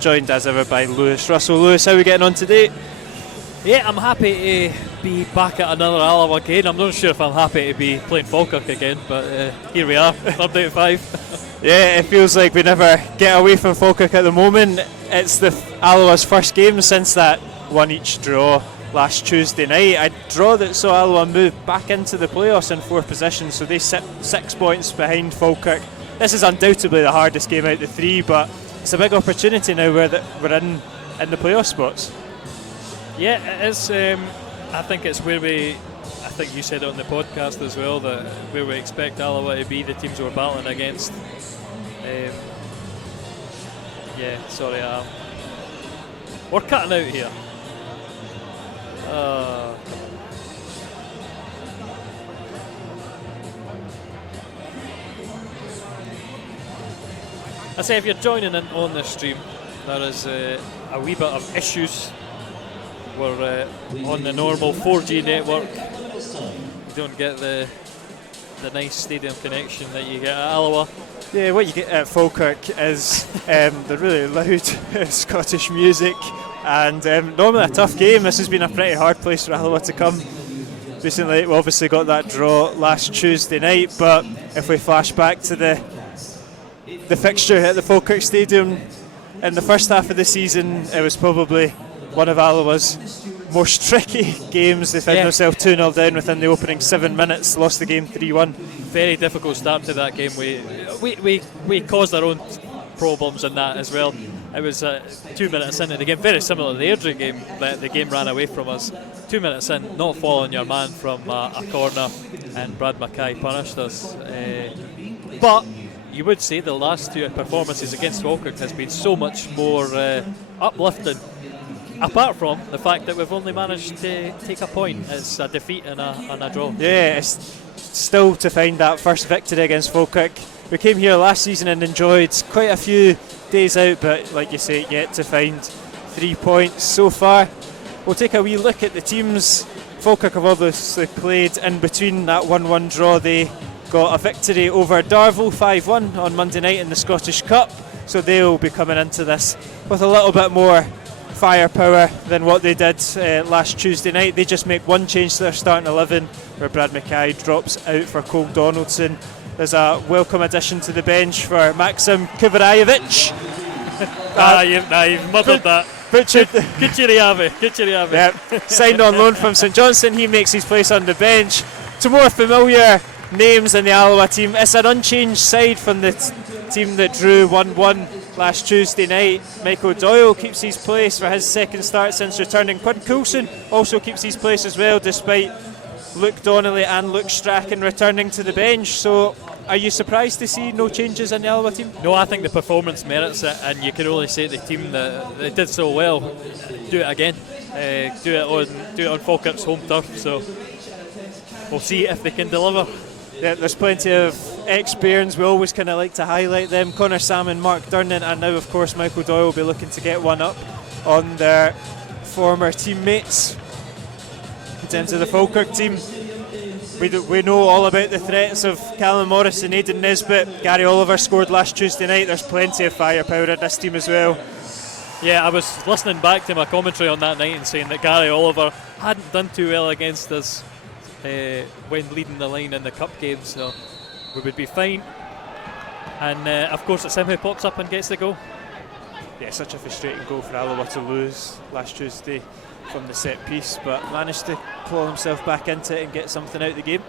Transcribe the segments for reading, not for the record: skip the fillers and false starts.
Joined as ever by Lewis Russell. Lewis, how are we getting on today? Yeah, I'm happy to be back at another Alloa game. I'm not sure if I'm happy to be playing Falkirk again, but here we are, third out of 5. Yeah, it feels like we never get away from Falkirk at the moment. It's the Alloa's first game since that one-each draw last Tuesday night. A draw that saw Alloa move back into the playoffs in 4th position, so they sit 6 points behind Falkirk. This is undoubtedly the hardest game out of the 3, but it's a big opportunity now we're in the playoff spots. Yeah, it is. I think it's where I think you said it on the podcast as well, that where we expect Alloa to be, the teams we're battling against. We're cutting out here. I say, if you're joining in on this stream, there is a wee bit of issues. We're on the normal 4G network. You don't get the nice stadium connection that you get at Alloa. Yeah, what you get at Falkirk is the really loud Scottish music, and normally a tough game. This has been a pretty hard place for Alloa to come. Recently, we obviously got that draw last Tuesday night, but if we flash back to the fixture at the Falkirk Stadium in the first half of the season, it was probably one of Alloa's most tricky games. They found themselves 2-0 down within the opening 7 minutes, lost the game 3-1. Very difficult start to that game. We caused our own problems in that as well. It was 2 minutes into the game, very similar to the Airdrie game, that the game ran away from us. 2 minutes in, not following your man from a corner, and Brad Mackay punished us. But you would say the last two performances against Falkirk has been so much more uplifting, apart from the fact that we've only managed to take a point. It's a defeat and a draw. Yeah, it's still to find that first victory against Falkirk. We came here last season and enjoyed quite a few days out, but like you say, yet to find 3 points so far. We'll take a wee look at the teams. Falkirk have obviously played in between that 1-1 draw. They got a victory over Darvel 5-1 on Monday night in the Scottish Cup, so they'll be coming into this with a little bit more firepower than what they did last Tuesday night. They just make one change to their starting 11, where Brad Mackay drops out for Cole Donaldson. There's a welcome addition to the bench for Maxim Kivarajevic. You've muddled that. Butchered. Kucheriave. Yep. Signed on loan from St Johnstone. He makes his place on the bench. To more familiar names in the Alloa team, it's an unchanged side from the team that drew 1-1 last Tuesday night. Michael Doyle keeps his place for his second start since returning. Quinn Coulson also keeps his place as well, despite Luke Donnelly and Luke Strachan returning to the bench. So are you surprised to see no changes in the Alloa team? No, I think the performance merits it, and you can only say the team that they did so well, do it again. Do it on Falkirk's home turf, so we'll see if they can deliver. Yeah, there's plenty of ex-Bairns. We always kind of like to highlight them. Connor Salmon, Mark Durnan, and now of course Michael Doyle will be looking to get one up on their former teammates. In terms of the Falkirk team, we know all about the threats of Callum Morris and Aidan Nesbitt. Gary Oliver scored last Tuesday night. There's plenty of firepower in this team as well. Yeah, I was listening back to my commentary on that night and saying that Gary Oliver hadn't done too well against us when leading the line in the cup game, so we would be fine. And of course it's him who pops up and gets the goal. Yeah, such a frustrating goal for Alloa to lose last Tuesday from the set piece, but managed to claw himself back into it and get something out of the game.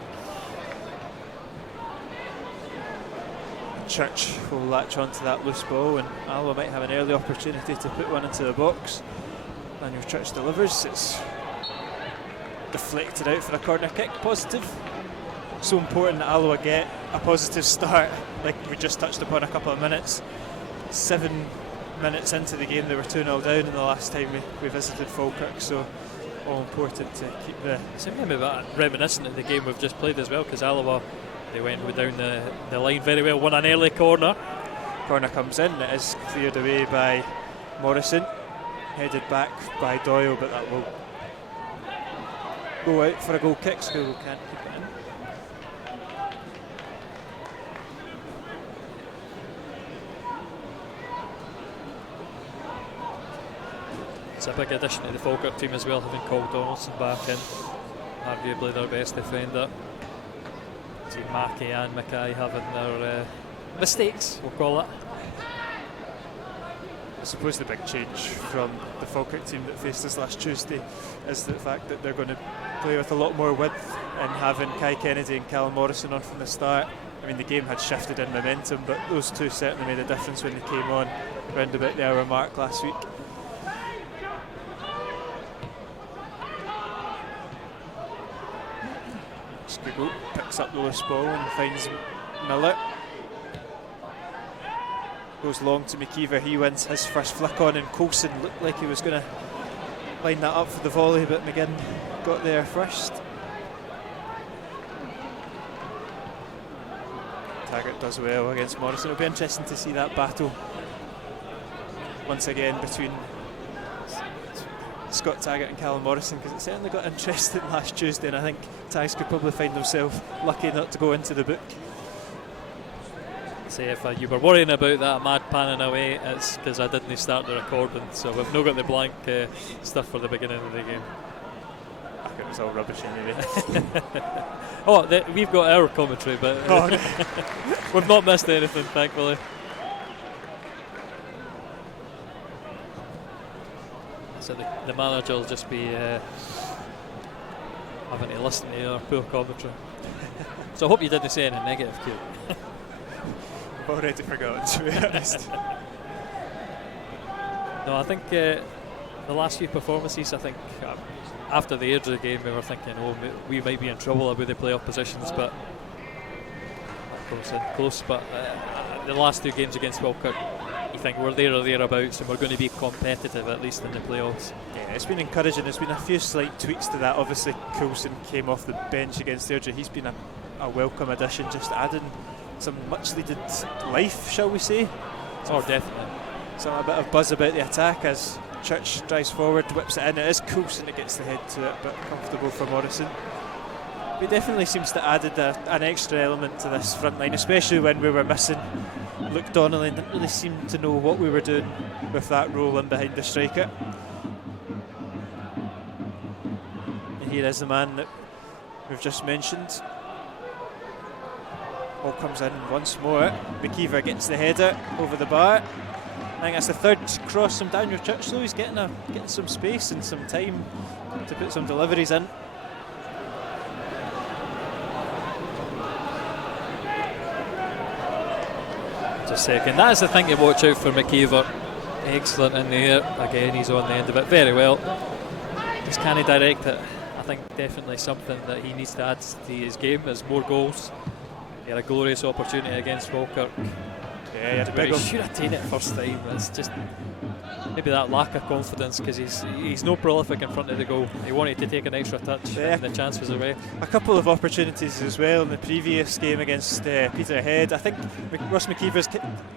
Church will latch onto that loose ball, and Alloa might have an early opportunity to put one into the box. Daniel Church delivers. It's deflected out for a corner kick. Positive. So important that Alloa get a positive start, like we just touched upon a couple of minutes. 7 minutes into the game, they were 2-0 down in the last time we visited Falkirk, so all important to keep the... It's a bit reminiscent of the game we've just played as well, because Alloa, they went down the line very well, won an early corner. Corner comes in, it is cleared away by Morrison, headed back by Doyle, but that will go out for a goal kick. School can't keep it in. It's a big addition to the Falkirk team as well, having called Donaldson back in. Arguably their best defender. See Mackey and Mackay having their mistakes, we'll call it. I suppose the big change from the Falkirk team that faced us last Tuesday is the fact that they're going to play with a lot more width, and having Kai Kennedy and Callum Morrison on from the start. I mean, the game had shifted in momentum, but those two certainly made a difference when they came on round about the hour mark last week. Squiggle picks up the loose ball and finds Miller. Goes long to McKeever, he wins his first flick on, and Coulson looked like he was going to line that up for the volley, but McGinn got there first. Taggart does well against Morrison. It'll be interesting to see that battle once again between Scott Taggart and Callum Morrison, because it certainly got interesting last Tuesday, and I think Tags could probably find himself lucky not to go into the book. Say if you were worrying about that mad panning away, it's because I didn't start the recording, so we've not got the blank stuff for the beginning of the game. I think it was all rubbish anyway. We've got our commentary, but we've not missed anything, thankfully. So the manager will just be having to listen to our poor commentary. So I hope you didn't say anything negative, Kate. I've already forgotten, to be honest. No, I think the last few performances, I think after the Airdrie game we were thinking, we might be in trouble with the playoff positions, but close. But the last two games against Falkirk, you think we're there or thereabouts, and we're going to be competitive at least in the playoffs. Yeah, it's been encouraging. There's been a few slight tweaks to that. Obviously Coulson came off the bench against Airdrie. He's been a welcome addition, just adding some much needed life, shall we say. Definitely. A bit of buzz about the attack as Church drives forward, whips it in. It is Coulson that gets the head to it, but comfortable for Morrison. But it definitely seems to have added an extra element to this front line, especially when we were missing Luke Donnelly and didn't really seem to know what we were doing with that role in behind the striker. And here is the man that we've just mentioned. Ball comes in once more. McKeever gets the header over the bar. I think that's the third cross from Daniel Church, though. He's getting some space and some time to put some deliveries in. Just a second. That is the thing to watch out for McKeever. Excellent in the air. Again, he's on the end of it very well. Just can't direct it. I think definitely something that he needs to add to his game is more goals. He had a glorious opportunity against Falkirk. Yeah, he had a big one. He should have taken it first time. It's just maybe that lack of confidence, because he's no prolific in front of the goal. He wanted to take an extra touch, and the chance was away. A couple of opportunities as well in the previous game against Peterhead. I think Ross McKeever's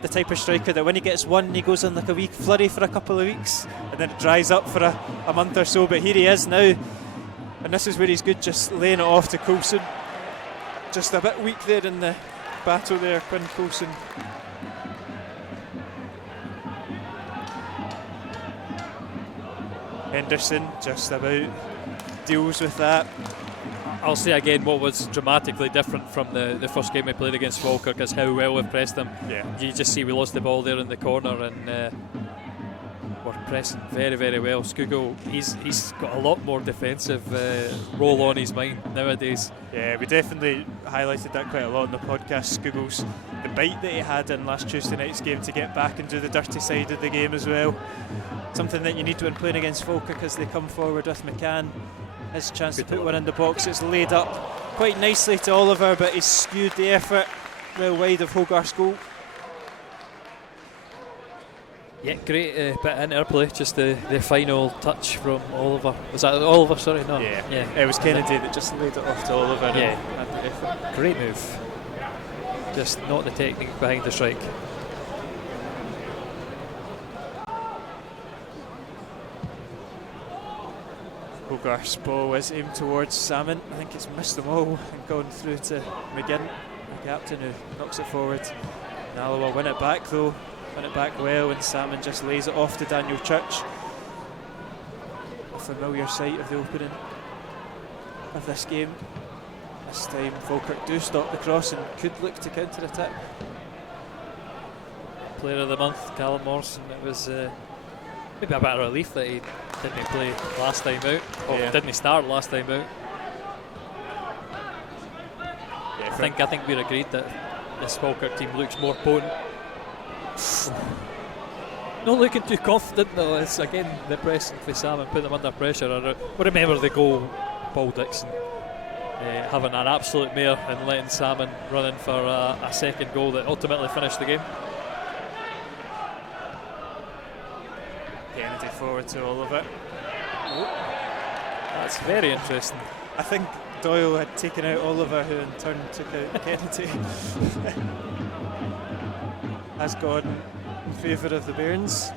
the type of striker that when he gets one, he goes on like a week flurry for a couple of weeks, and then it dries up for a month or so. But here he is now, and this is where he's good, just laying it off to Coulson. Just a bit weak there in the battle there, Quinn Coulson. Henderson just about deals with that. I'll say again, what was dramatically different from the first game we played against Falkirk is how well we've pressed them. Yeah. You just see we lost the ball there in the corner, and we're pressing very, very well. Squiggle, he's got a lot more defensive role on his mind nowadays. Yeah, we definitely highlighted that quite a lot in the podcast. Squiggle's the bite that he had in last Tuesday night's game to get back and do the dirty side of the game as well. Something that you need when playing against Falkirk as they come forward with McCann. His chance to put one in the box. It's laid up quite nicely to Oliver, but he's skewed the effort well wide of Hogarth's goal. Yeah, great bit of interplay. Just the final touch from Oliver. Was that Oliver? Sorry, no. Yeah. It was Kennedy that just laid it off to Oliver. Yeah, great move. Just not the technique behind the strike. Hogarth's ball is aimed towards Salmon. I think it's missed them all and gone through to McGinn, the captain, who knocks it forward. And Alloa win it back though. Win it back well, and Salmon just lays it off to Daniel Church. familiar sight of the opening of this game. This time Falkirk do stop the cross and could look to counter-attack. Player of the month, Callum Morrison. It was maybe a bit of relief that he didn't play last time out, or didn't start last time out. Yeah, I think we're agreed that this Falkirk team looks more potent. Not looking too confident though. It's again the pressing for Sam and put them under pressure. I remember the goal, Paul Dixon having an absolute mare and letting Salmon run in for a second goal that ultimately finished the game. Kennedy forward to Oliver. That's very interesting. I think Doyle had taken out Oliver, who in turn took out Kennedy. Has gone in favour of the Bairns.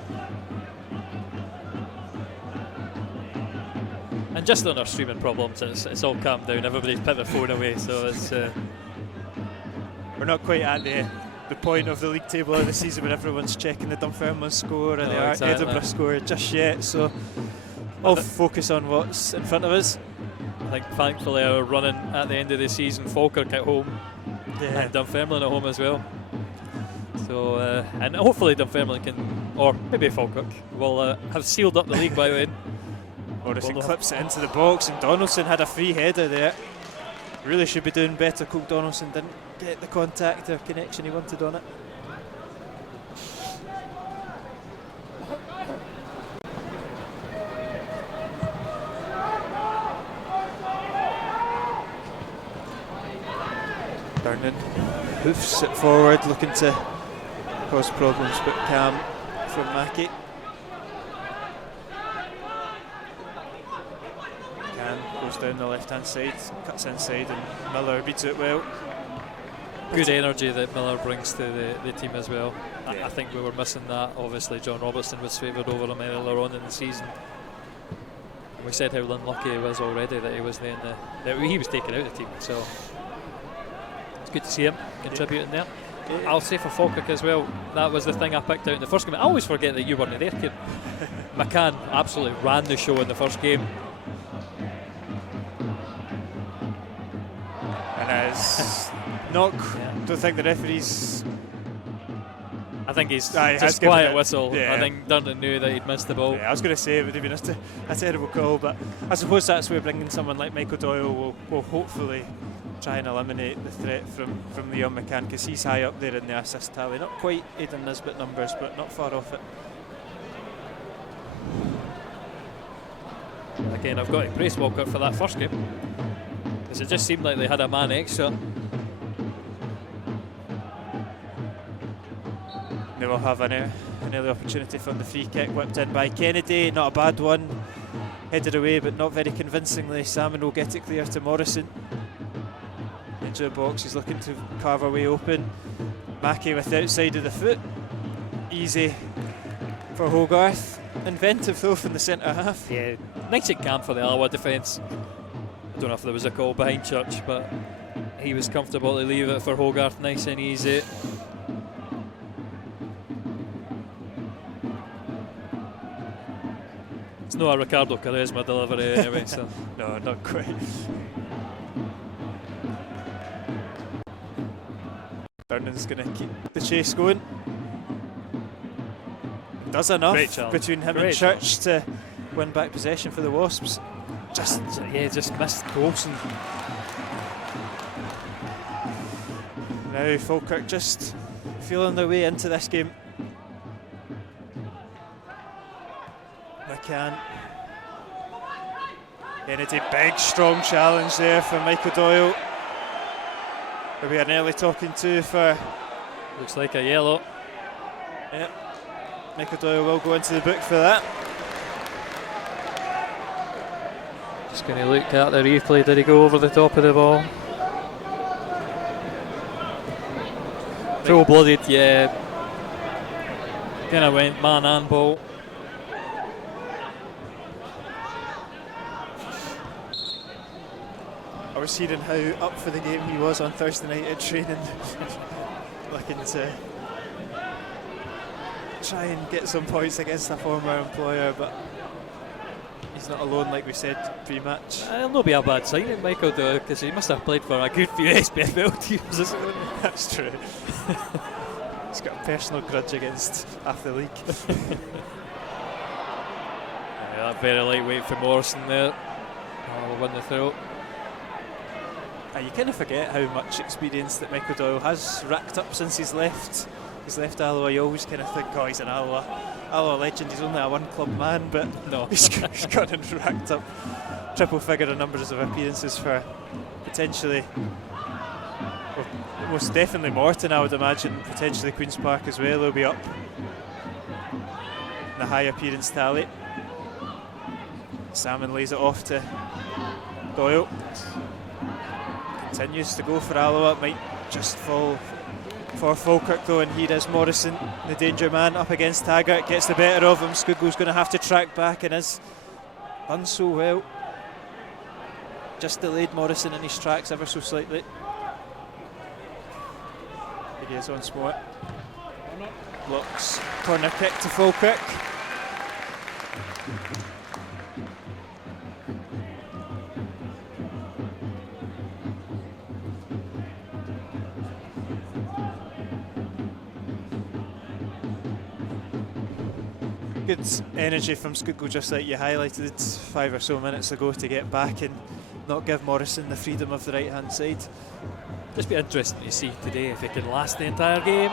And just on our streaming problems, it's all calmed down. Everybody's put their phone away, so it's. We're not quite at the point of the league table of the season where everyone's checking the Dunfermline score and the Edinburgh score just yet. So I'll focus on what's in front of us. I think thankfully our running at the end of the season, Falkirk at home and Dunfermline at home as well. So and hopefully Dunfermline can, or maybe Falkirk will have sealed up the league by then. Morrison clips it into the box, and Donaldson had a free header there. Really should be doing better. Cole Donaldson didn't get the contact or connection he wanted on it. Durnan hoofs it forward, looking to cause problems, but Cam from Mackey. Goes down the left hand side, cuts inside, and Miller beats it well. Good energy that Miller brings to the team as well. I think we were missing that. Obviously John Robertson was favoured over him earlier on in the season. We said how unlucky he was already that he wasn't in that he was taken out of the team, so it's good to see him contributing there. I'll say for Falkirk as well, that was the thing I picked out in the first game. I always forget that you weren't there, Kieran. McCann absolutely ran the show in the first game. Don't think the referee's. I think he's just quiet whistle. I think Durnan knew that he'd missed the ball. I was going to say it would have been a terrible call, but I suppose that's where bringing someone like Michael Doyle will hopefully try and eliminate the threat from Leon McCann, because he's high up there in the assist tally. Not quite Aidan Nisbet numbers, but not far off it. Again, I've got to praise Falkirk for that first game, because it just seemed like they had a man extra. They will have an early opportunity from the free kick, whipped in by Kennedy. Not a bad one, headed away but not very convincingly. Salmon will get it clear to Morrison. Into the box, he's looking to carve a way open. Mackey with the outside of the foot. Easy for Hogarth. Inventive though from the centre half. Yeah, nice at camp for the Alloa defence. I don't know if there was a call behind Church, but he was comfortable to leave it for Hogarth, nice and easy. It's not a Ricardo Quaresma delivery anyway, so. No, not quite. Durnan's going to keep the chase going. Does enough between him and Church to win back possession for the Wasps. Just missed Coulson. Now Falkirk just feeling their way into this game. McCann. Kennedy, big strong challenge there for Michael Doyle. There'll be an early talking to for. Looks like a yellow. Yep. Michael Doyle will go into the book for that. Just going to look at the replay. Did he go over the top of the ball? Full-blooded, yeah. Kind of went man and ball. I was hearing how up for the game he was on Thursday night at training, looking to try and get some points against a former employer, but He's not alone, like we said pre-match. It'll not be a bad signing, Michael, though, because he must have played for a good few SPFL teams. That's true. He's got a personal grudge against half the league. That very lightweight for Morrison there. Will win the throw. You kind of forget how much experience that Michael Doyle has racked up since he's left Alloa. You always kind of think, oh, he's an Alloa legend, he's only a one-club man, but no, he's gone and racked up triple-figure numbers of appearances for potentially, well, most definitely Morton, I would imagine, potentially Queen's Park as well. He'll be up in the high appearance tally. Salmon lays it off to Doyle. Continues to go for Alloa. It might just fall for Falkirk though, and here is Morrison, the danger man, up against Taggart. Gets the better of him. Scoogle's going to have to track back and has done so well. Just delayed Morrison in his tracks ever so slightly. Here he is once more. Blocks. Corner kick to Falkirk. Good energy from Scoogle, just like you highlighted 5 or so minutes ago, to get back and not give Morrison the freedom of the right hand side. Just be interesting to see today if he can last the entire game.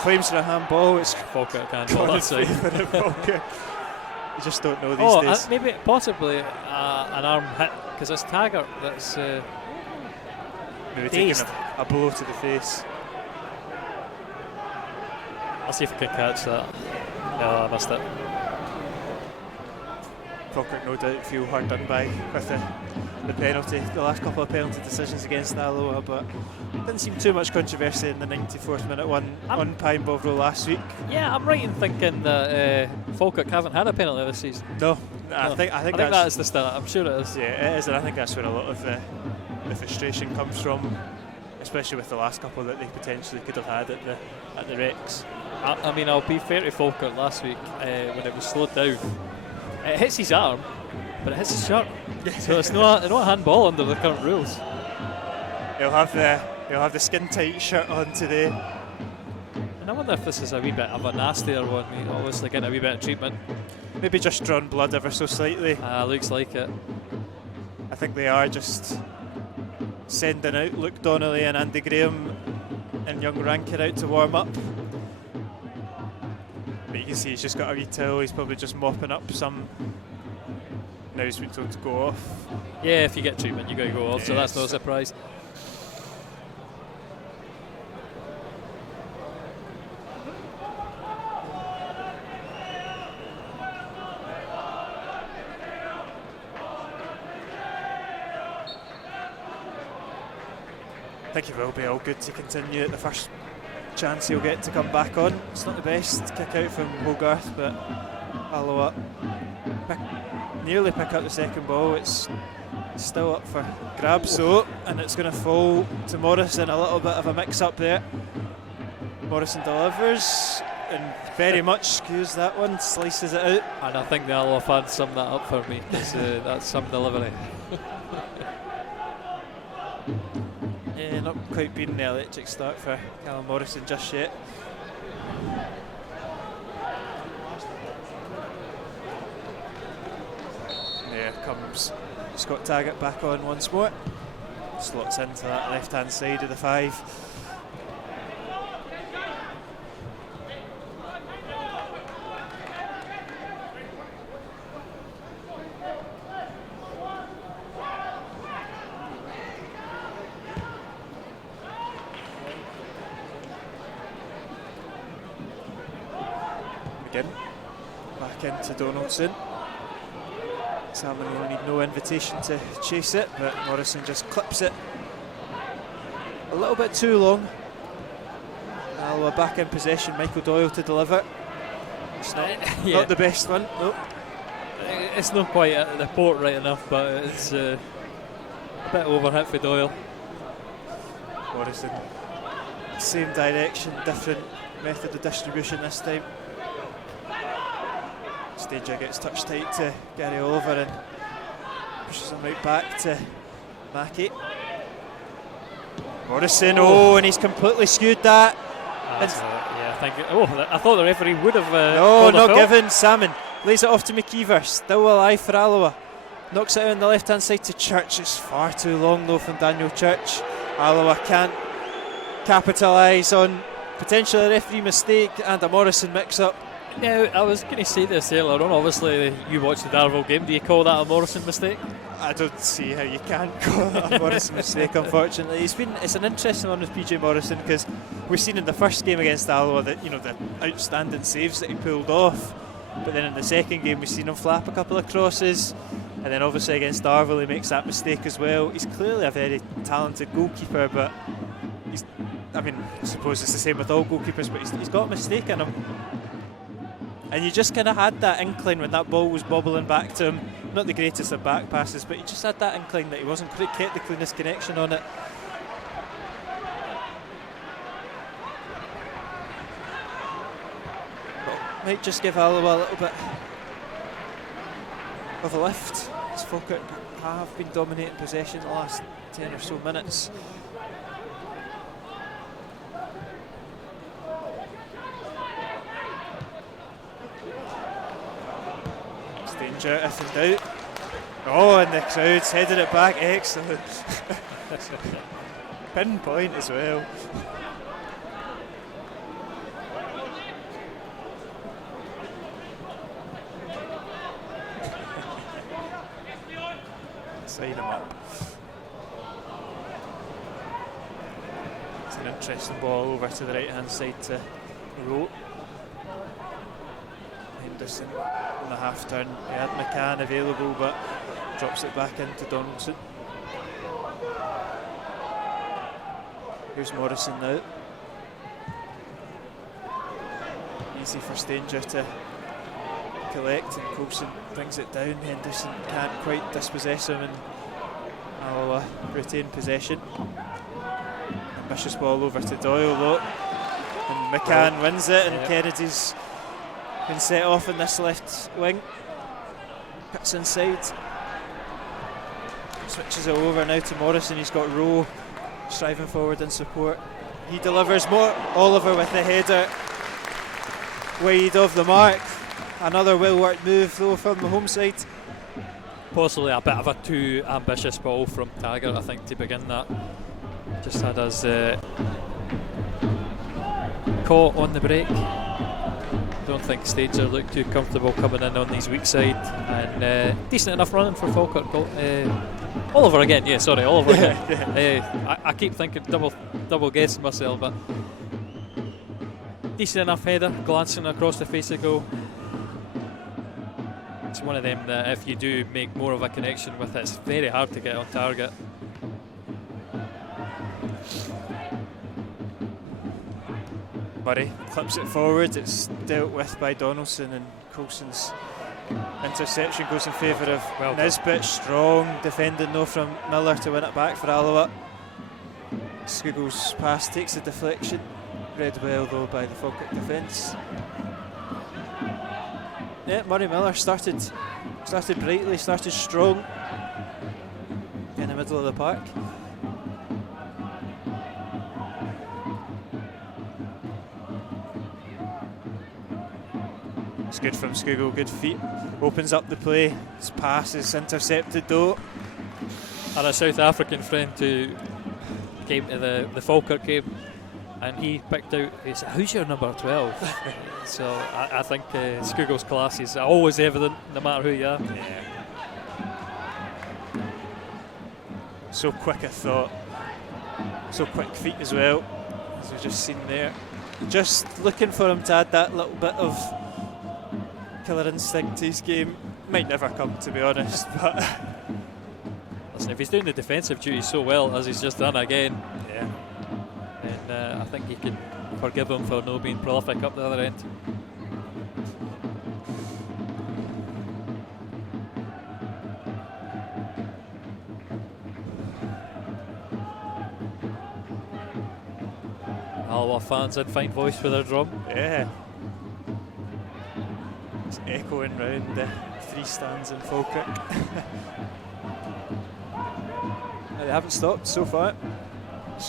Claims for a handball. It's Falkirk handball. That's right. You just don't know these days. Maybe possibly an arm hit, because it's Taggart that's maybe taking a blow to the face. I'll see if I can catch that. No, I missed it. Falkirk no doubt feel hard done by with the penalty, the last couple of penalty decisions against Alloa, but didn't seem too much controversy in the 94th minute one on Pine Bovril last week. Yeah, I'm right in thinking that Falkirk haven't had a penalty this season. No, I think that is the start. I'm sure it is. Yeah, it is, and I think that's where a lot of the frustration comes from, especially with the last couple that they potentially could have had at the Rex. I mean, I'll be fair to Falkirk last week when it was slowed down. It hits his arm, but it hits his shirt. So it's not a handball under the current rules. He'll have the skin tight shirt on today. And I wonder if this is a wee bit of a nastier one. He's obviously getting a wee bit of treatment. Maybe just drawn blood ever so slightly. Looks like it. I think they are just sending out Luke Donnelly and Andy Graham and young Rankin out to warm up. But you can see he's just got a wee towel. He's probably just mopping up some. Now he's been told to go off. Yeah, if you get treatment, you got to go off. Yes. So that's no surprise. I think he will be all good to continue at the first chance he'll get to come back on. It's not the best kick out from Hogarth, but Alloa nearly pick up the second ball. It's still up for grabs though, and it's going to fall to Morrison. A little bit of a mix up there. Morrison delivers and very much skews that one, slices it out. And I think the Alloa fans summed that up for me, because that's some delivery. Yeah, not quite been the electric start for Callum Morrison just yet. There comes Scott Taggart back on once more. Slots into that left hand side of the 5. Again, back into Donaldson. Salmon will need no invitation to chase it, but Morrison just clips it a little bit too long. Alloa back in possession, Michael Doyle to deliver. It's not the best one, nope. It's not quite at the port right enough, but it's a bit overhit for Doyle. Morrison, same direction, different method of distribution this time. Stanger gets touch tight to Gary Oliver and pushes him right back to Mackey. Morrison, and he's completely skewed that. I thought the referee would have. No, not given. Salmon lays it off to McKeever, still alive for Alloa. Knocks it out on the left hand side to Church. It's far too long though from Daniel Church. Alloa can't capitalise on potentially a referee mistake and a Morrison mix up. Now, I was going to say this earlier on. Obviously, you watched the Darvel game. Do you call that a Morrison mistake? I don't see how you can call that a Morrison mistake, unfortunately. It's an interesting one with PJ Morrison because we've seen in the first game against Alloa that, the outstanding saves that he pulled off, but then in the second game we've seen him flap a couple of crosses, and then obviously against Darvel he makes that mistake as well. He's clearly a very talented goalkeeper, but I suppose it's the same with all goalkeepers, but he's got a mistake in him. And you just kind of had that inkling when that ball was bobbling back to him. Not the greatest of back passes, but you just had that inkling that he wasn't quite kept the cleanest connection on it. But might just give Alloa a little bit of a lift, as Falkirk have been dominating possession the last 10 or so minutes. Danger if in doubt. And the crowd's headed it back. Excellent. Pinpoint as well. Sign him up. It's an interesting ball over to the right hand side to Rowe. Henderson on the half turn. He had McCann available but drops it back into Donaldson. Here's Morrison now. Easy for Stanger to collect, and Coulson brings it down. Henderson can't quite dispossess him, and Alloa retain possession. Ambitious ball over to Doyle though, and McCann wins it, and Kennedy's been set off in this left wing. Cuts inside. Switches it over now to Morrison. He's got Rowe striving forward in support. He delivers more. Oliver with the header wide of the mark. Another well worked move though from the home side. Possibly a bit of a too ambitious ball from Taggart, I think, to begin that. Just had us caught on the break. Don't think Stanger looked too comfortable coming in on his weak side, and decent enough running for Falkirk. Oliver again, Oliver again. I keep thinking double guessing myself, but decent enough header, glancing across the face of goal. It's one of them that if you do make more of a connection with it, it's very hard to get on target. Murray clips it forward. It's dealt with by Donaldson, and Coulson's interception goes in favour of Nisbet. Strong defending though from Miller to win it back for Alloa. Scoogle's pass takes a deflection. Read well though by the Falkirk defence. Murray Miller started brightly, started strong in the middle of the park. It's good from Scoogle, good feet, opens up the play. His pass is intercepted though. Had a South African friend who came to the Falkirk game, and he picked out, he said, "Who's your number 12?" So I think Scoogle's class is always evident no matter who you are. Yeah. So quick a thought, so quick feet as well, as we've just seen there. Just looking for him to add that little bit of killer instinct to his game. Might never come, to be honest, but listen, if he's doing the defensive duties so well as he's just done again, then I think you can forgive him for not being prolific up the other end. Alloa fans in fine voice with their drum. Yeah. echoing round the 3 stands in Falkirk. They haven't stopped so far.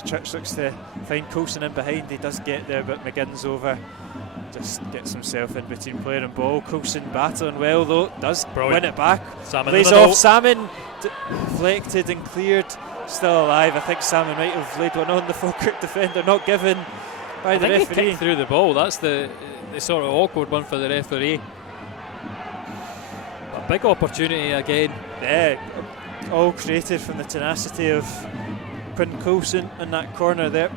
Church looks to find Coulson in behind. He does get there, but McGinn's over. Just gets himself in between player and ball. Coulson battling well though, does win it back. Salmon lays off. Salmon deflected and cleared. Still alive. I think Salmon might have laid one on the Falkirk defender, not given by the referee. He kicked through the ball. That's the sort of awkward one for the referee. A big opportunity again. Yeah, all created from the tenacity of Quinn Coulson in that corner there.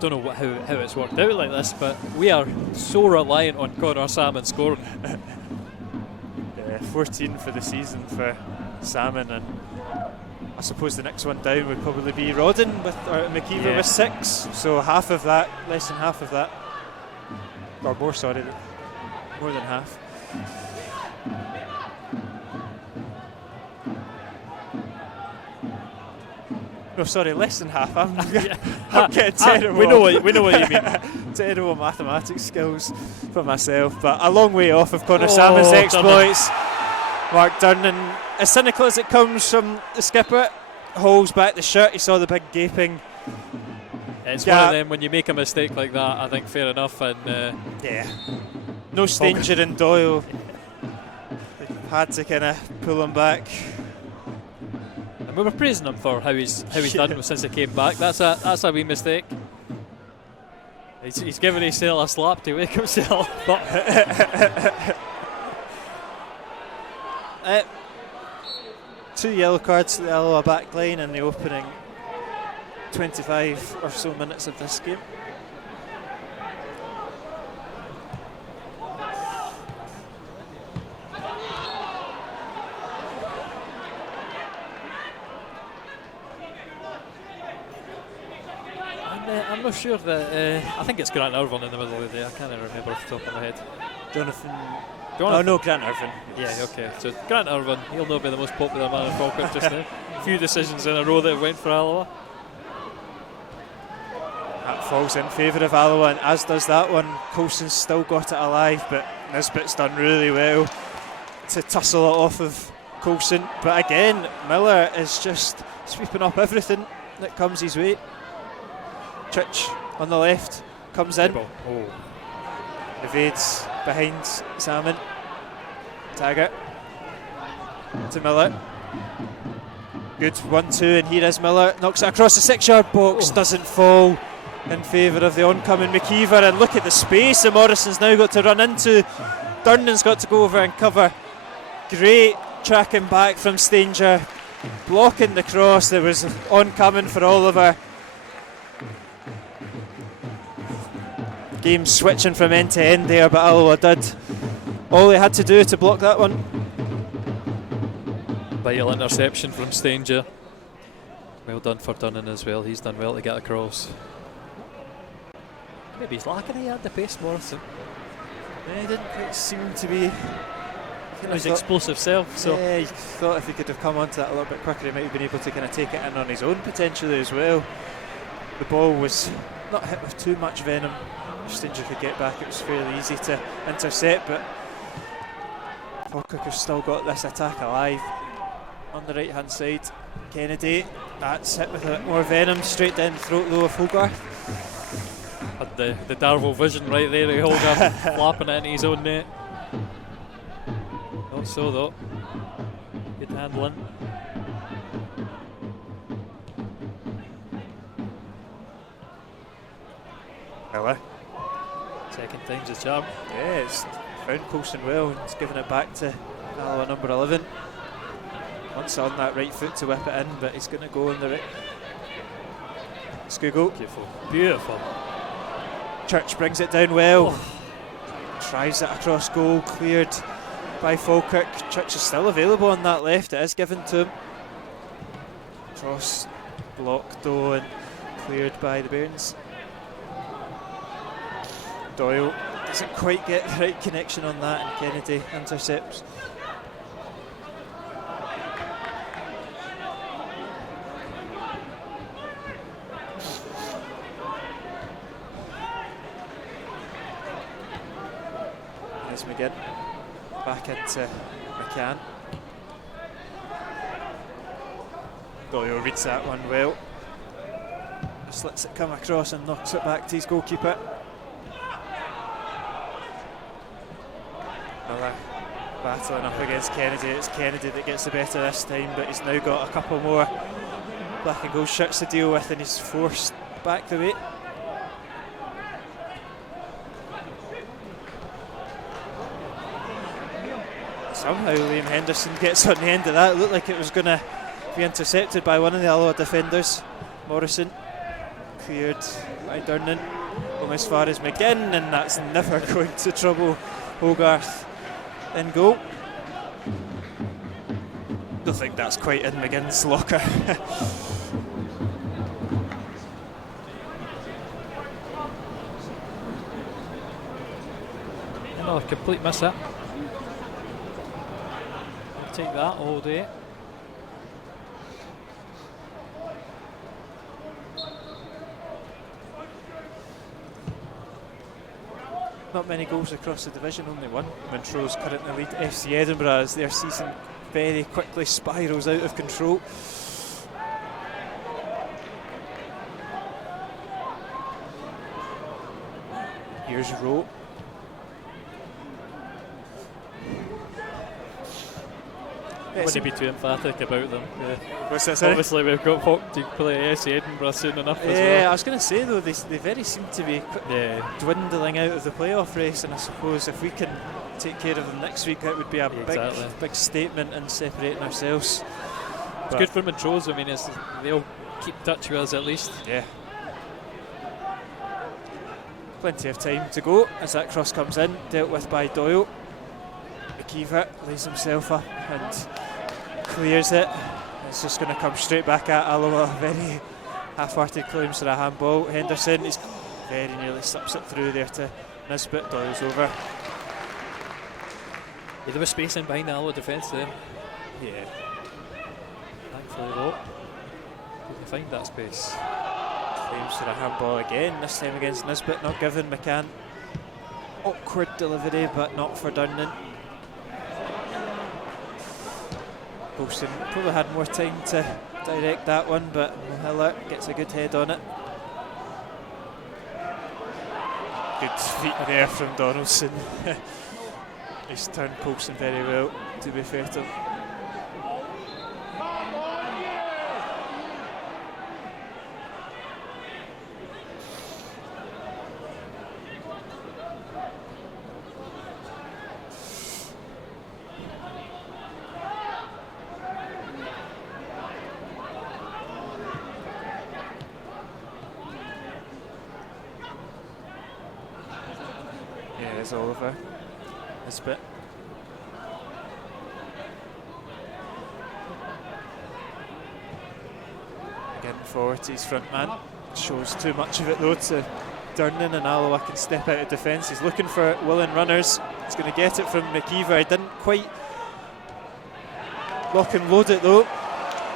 Don't know how it's worked out like this, but we are so reliant on Connor Salmon scoring. 14 for the season for Salmon, and I suppose the next one down would probably be Rodden with McKeever with 6, so half of that, less than half of that, or more, sorry, more than half. No, sorry, less than half. I'm getting terrible. We know what you mean. Terrible mathematics skills for myself, but a long way off of Connor Salmon's exploits. Mark Durnan, as cynical as it comes from the skipper, holds back the shirt. He saw the big gaping. It's one of them, when you make a mistake like that, I think fair enough. And no Stanger and Doyle. They had to kind of pull him back. And we were praising him for how he's done since he came back. That's a wee mistake. He's given himself a slap to wake himself up. 2 yellow cards to the Alloa back line in the opening 25 or so minutes of this game. I'm not sure that. I think it's Grant Irvine in the middle of the day. I can't remember off the top of my head. Jonathan. Oh no, Grant Irvine. Yeah, okay. So Grant Irvine, he'll not be the most popular man in Falkirk just now. A few decisions in a row that went for Alloa. That falls in favour of Alloa, and as does that one. Coulson's still got it alive, but Nisbet's done really well to tussle it off of Coulson. But again, Miller is just sweeping up everything that comes his way. Church on the left comes in. Evades behind Salmon. Taggart to Miller. Good 1-2, and here is Miller. Knocks it across the 6-yard box. Doesn't fall in favour of the oncoming McKeever. And look at the space that Morrison's now got to run into. Durnan's got to go over and cover. Great tracking back from Stanger. Blocking the cross. There was oncoming for Oliver. Game switching from end to end there, but Alloa did all they had to do to block that one. Vital interception from Stanger. Well done for Durnan as well. He's done well to get across. Maybe he's lacking a yard the pace, Morrison. Yeah, he didn't quite seem to be his explosive self. So yeah, he thought if he could have come onto that a little bit quicker, he might have been able to kind of take it in on his own potentially as well. The ball was not hit with too much venom. If Stanger could get back, it was fairly easy to intercept, but Falkirk have still got this attack alive. On the right hand side, Kennedy, that's hit with a bit more venom, straight down the throat though of Hogarth. Had the Darvel vision right there of Hogarth flapping it into his own net. Not so though. Good handling. Miller. Second time's a charm. Yeah, it's found Coulson well and it's given it back to Alloa number 11. Once on that right foot to whip it in, but he's going to go on the right. Skugel. Beautiful. Beautiful. Church brings it down well. Tries it across goal, cleared by Falkirk. Church is still available on that left, it is given to him. Cross blocked though and cleared by the Bairns. Doyle doesn't quite get the right connection on that, and Kennedy intercepts. as McGinn. Back into McCann. Doyle reads that one well. Just lets it come across and knocks it back to his goalkeeper. Another battling up against Kennedy. It's Kennedy that gets the better this time, but he's now got a couple more black and gold shirts to deal with, and he's forced back the way. Somehow Liam Henderson gets on the end of that. It looked like it was going to be intercepted by one of the Alloa defenders. Morrison cleared by Durnan, almost as far as McGinn, and that's never going to trouble Hogarth in goal. Don't think that's quite in McGinn's locker. Another complete miss it. Take that all day. Not many goals across the division, only one. Montrose currently lead FC Edinburgh as their season very quickly spirals out of control. Here's Rowe. Wouldn't be too emphatic about them. What's that, sorry? Obviously, we've got folk to play FC Edinburgh soon enough as Yeah, well. I was going to say though, they very seem to be dwindling out of the playoff race, and I suppose if we can take care of them next week, that would be a big statement in separating ourselves. It's good for Montrose. I mean, they'll keep touch with us at least. Yeah. Plenty of time to go as that cross comes in, dealt with by Doyle. McKeever lays himself up and clears it. It's just going to come straight back at Alloa. Very half-hearted claims for a handball. Henderson is very nearly slips it through there to Nisbet. Doyle's over. Yeah, there was space in behind the Alloa defence there. Yeah. Thankfully though, couldn't find that space. Claims for a handball again, this time against Nisbet, not given. McCann. Awkward delivery, but not for Durnan. Wilson probably had more time to direct that one, but Miller gets a good head on it. Good feet there from Donaldson. He's turned Coulson very well, to be fair to him. There's Oliver. Nisbet. Again forward to his front man. Shows too much of it though to Durnan, and Alloa can step out of defence. He's looking for willing runners. He's going to get it from McKeever. He didn't quite lock and load it though.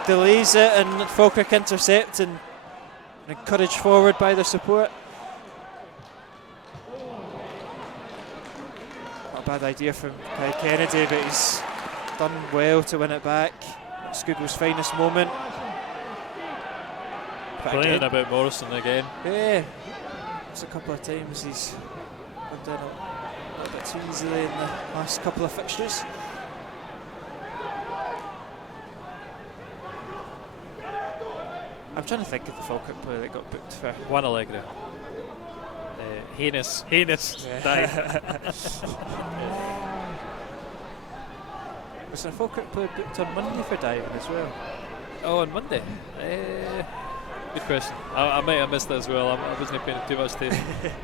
Delays it, and Falkirk intercept and encouraged forward by the support. Bad idea from Kai Kennedy, but he's done well to win it back. Scoobo's finest moment. Playing about Morrison again. Yeah, it's a couple of times he's gone down a little bit too easily in the last couple of fixtures. I'm trying to think of the Falkirk player that got booked for Juan Allegra. Heinous dive. Was there a Falkirk player booked on Monday for diving as well? Oh, on Monday? Good question. I might have missed that as well. I wasn't paying too much to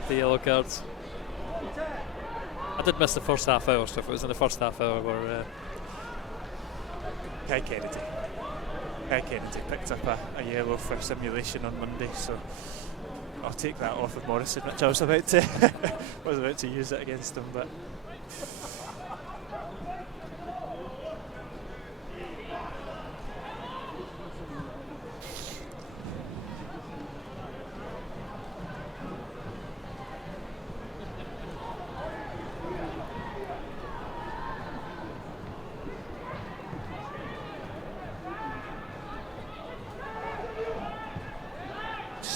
the yellow cards. I did miss the first half hour, so if it was in the first half hour where... Kai Kennedy picked up a yellow for simulation on Monday, so I'll take that off of Morrison, which I was about to use it against him, but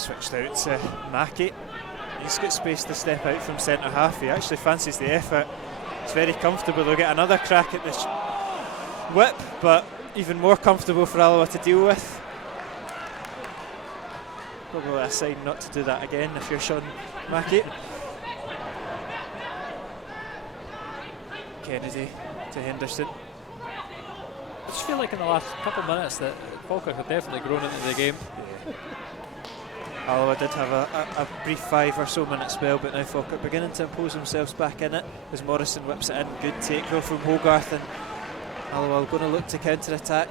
Switched out to Mackie. He's got space to step out from centre half. He actually fancies the effort. He's very comfortable. They'll get another crack at this whip, but even more comfortable for Alloa to deal with. Probably a sign not to do that again if you're Sean Mackie. Kennedy to Henderson. I just feel like in the last couple of minutes that Falkirk have definitely grown into the game. Alloa did have a brief 5 or so minute spell, but now Falkirk beginning to impose themselves back in it as Morrison whips it in. Good take though from Hogarth, and Alloa going to look to counter attack.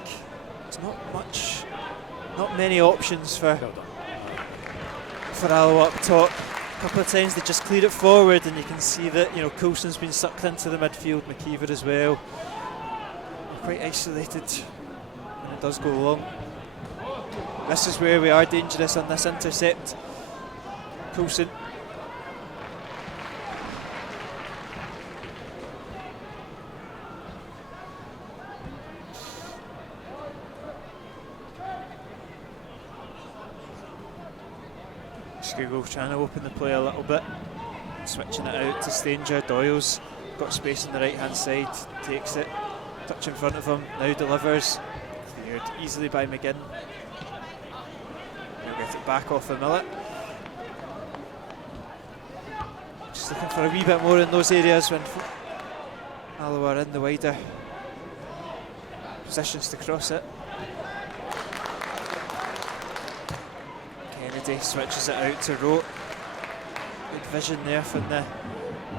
It's not many options for Alloa up top. A couple of times they just cleared it forward, and you can see that Coulson's been sucked into the midfield, McKeever as well. They're quite isolated when it does go long. This is where we are dangerous on this intercept. Coulson. Scoogall trying to open the play a little bit. Switching it out to Stanger. Doyle's got space on the right hand side. Takes it. Touch in front of him. Now delivers. Cleared easily by McGinn. Get it back off of Millett. Just looking for a wee bit more in those areas when Alloa are in the wider positions to cross it. Kennedy switches it out to Rowe. Good vision there from the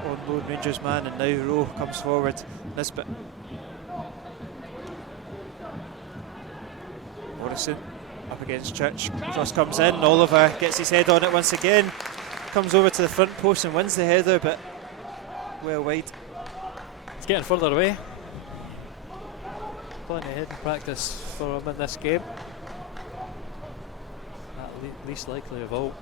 on-loan Rangers man, and now Rowe comes forward. Nisbet. Morrison up against Church. Cross comes in. Oliver gets his head on it once again. Comes over to the front post and wins the header, but well wide. It's getting further away. Plenty of heading practice for him in this game. At least likely of all.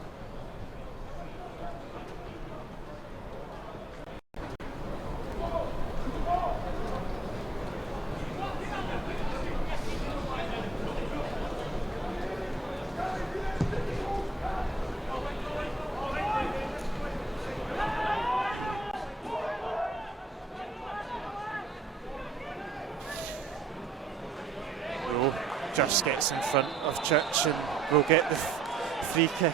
Just gets in front of Church and will get the free kick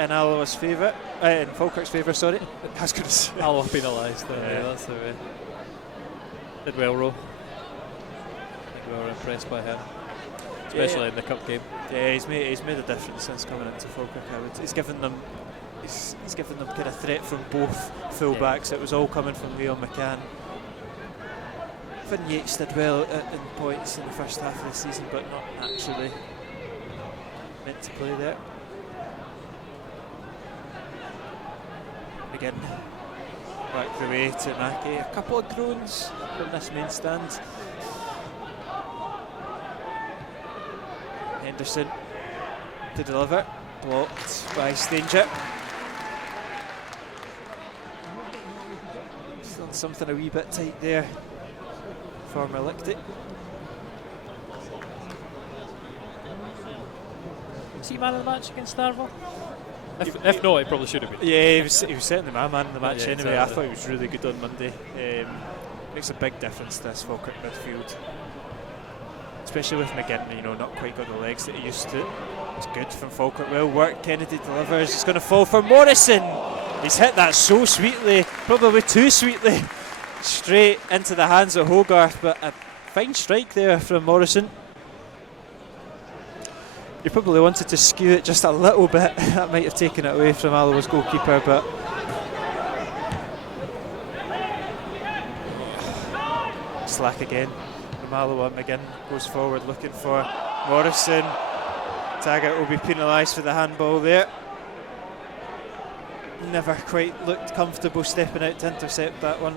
in Alloa's favour, in Falkirk's favour, sorry. I was going to say. Alloa penalised, that's the way. Did well, Rowe. I think we were impressed by him, especially in the cup game. Yeah, he's made a difference since coming into Falkirk. He's given them kind of threat from both full-backs. It was all coming from Leon McCann. Finn Yates did well in points in the first half of the season, but not actually meant to play there. Again, back the way to Mackie. A couple of groans from this main stand. Henderson to deliver, blocked by Stanger. Still something a wee bit tight there. Former Lichty. Was he man of the match against Darvel? If not, he probably should have been. Yeah, he was certainly my man in the match anyway. Exactly. I thought he was really good on Monday. Makes a big difference to this Falkirk midfield, especially with McGinn, not quite got the legs that he used to. It's good from Falkirk. Well worked. Kennedy delivers. It's going to fall for Morrison. He's hit that so sweetly, probably too sweetly. Straight into the hands of Hogarth, but a fine strike there from Morrison. You probably wanted to skew it just a little bit. That might have taken it away from Alloa's goalkeeper, but slack again from Alloa. McGinn goes forward looking for Morrison. Taggart will be penalised for the handball there. Never quite looked comfortable stepping out to intercept that one.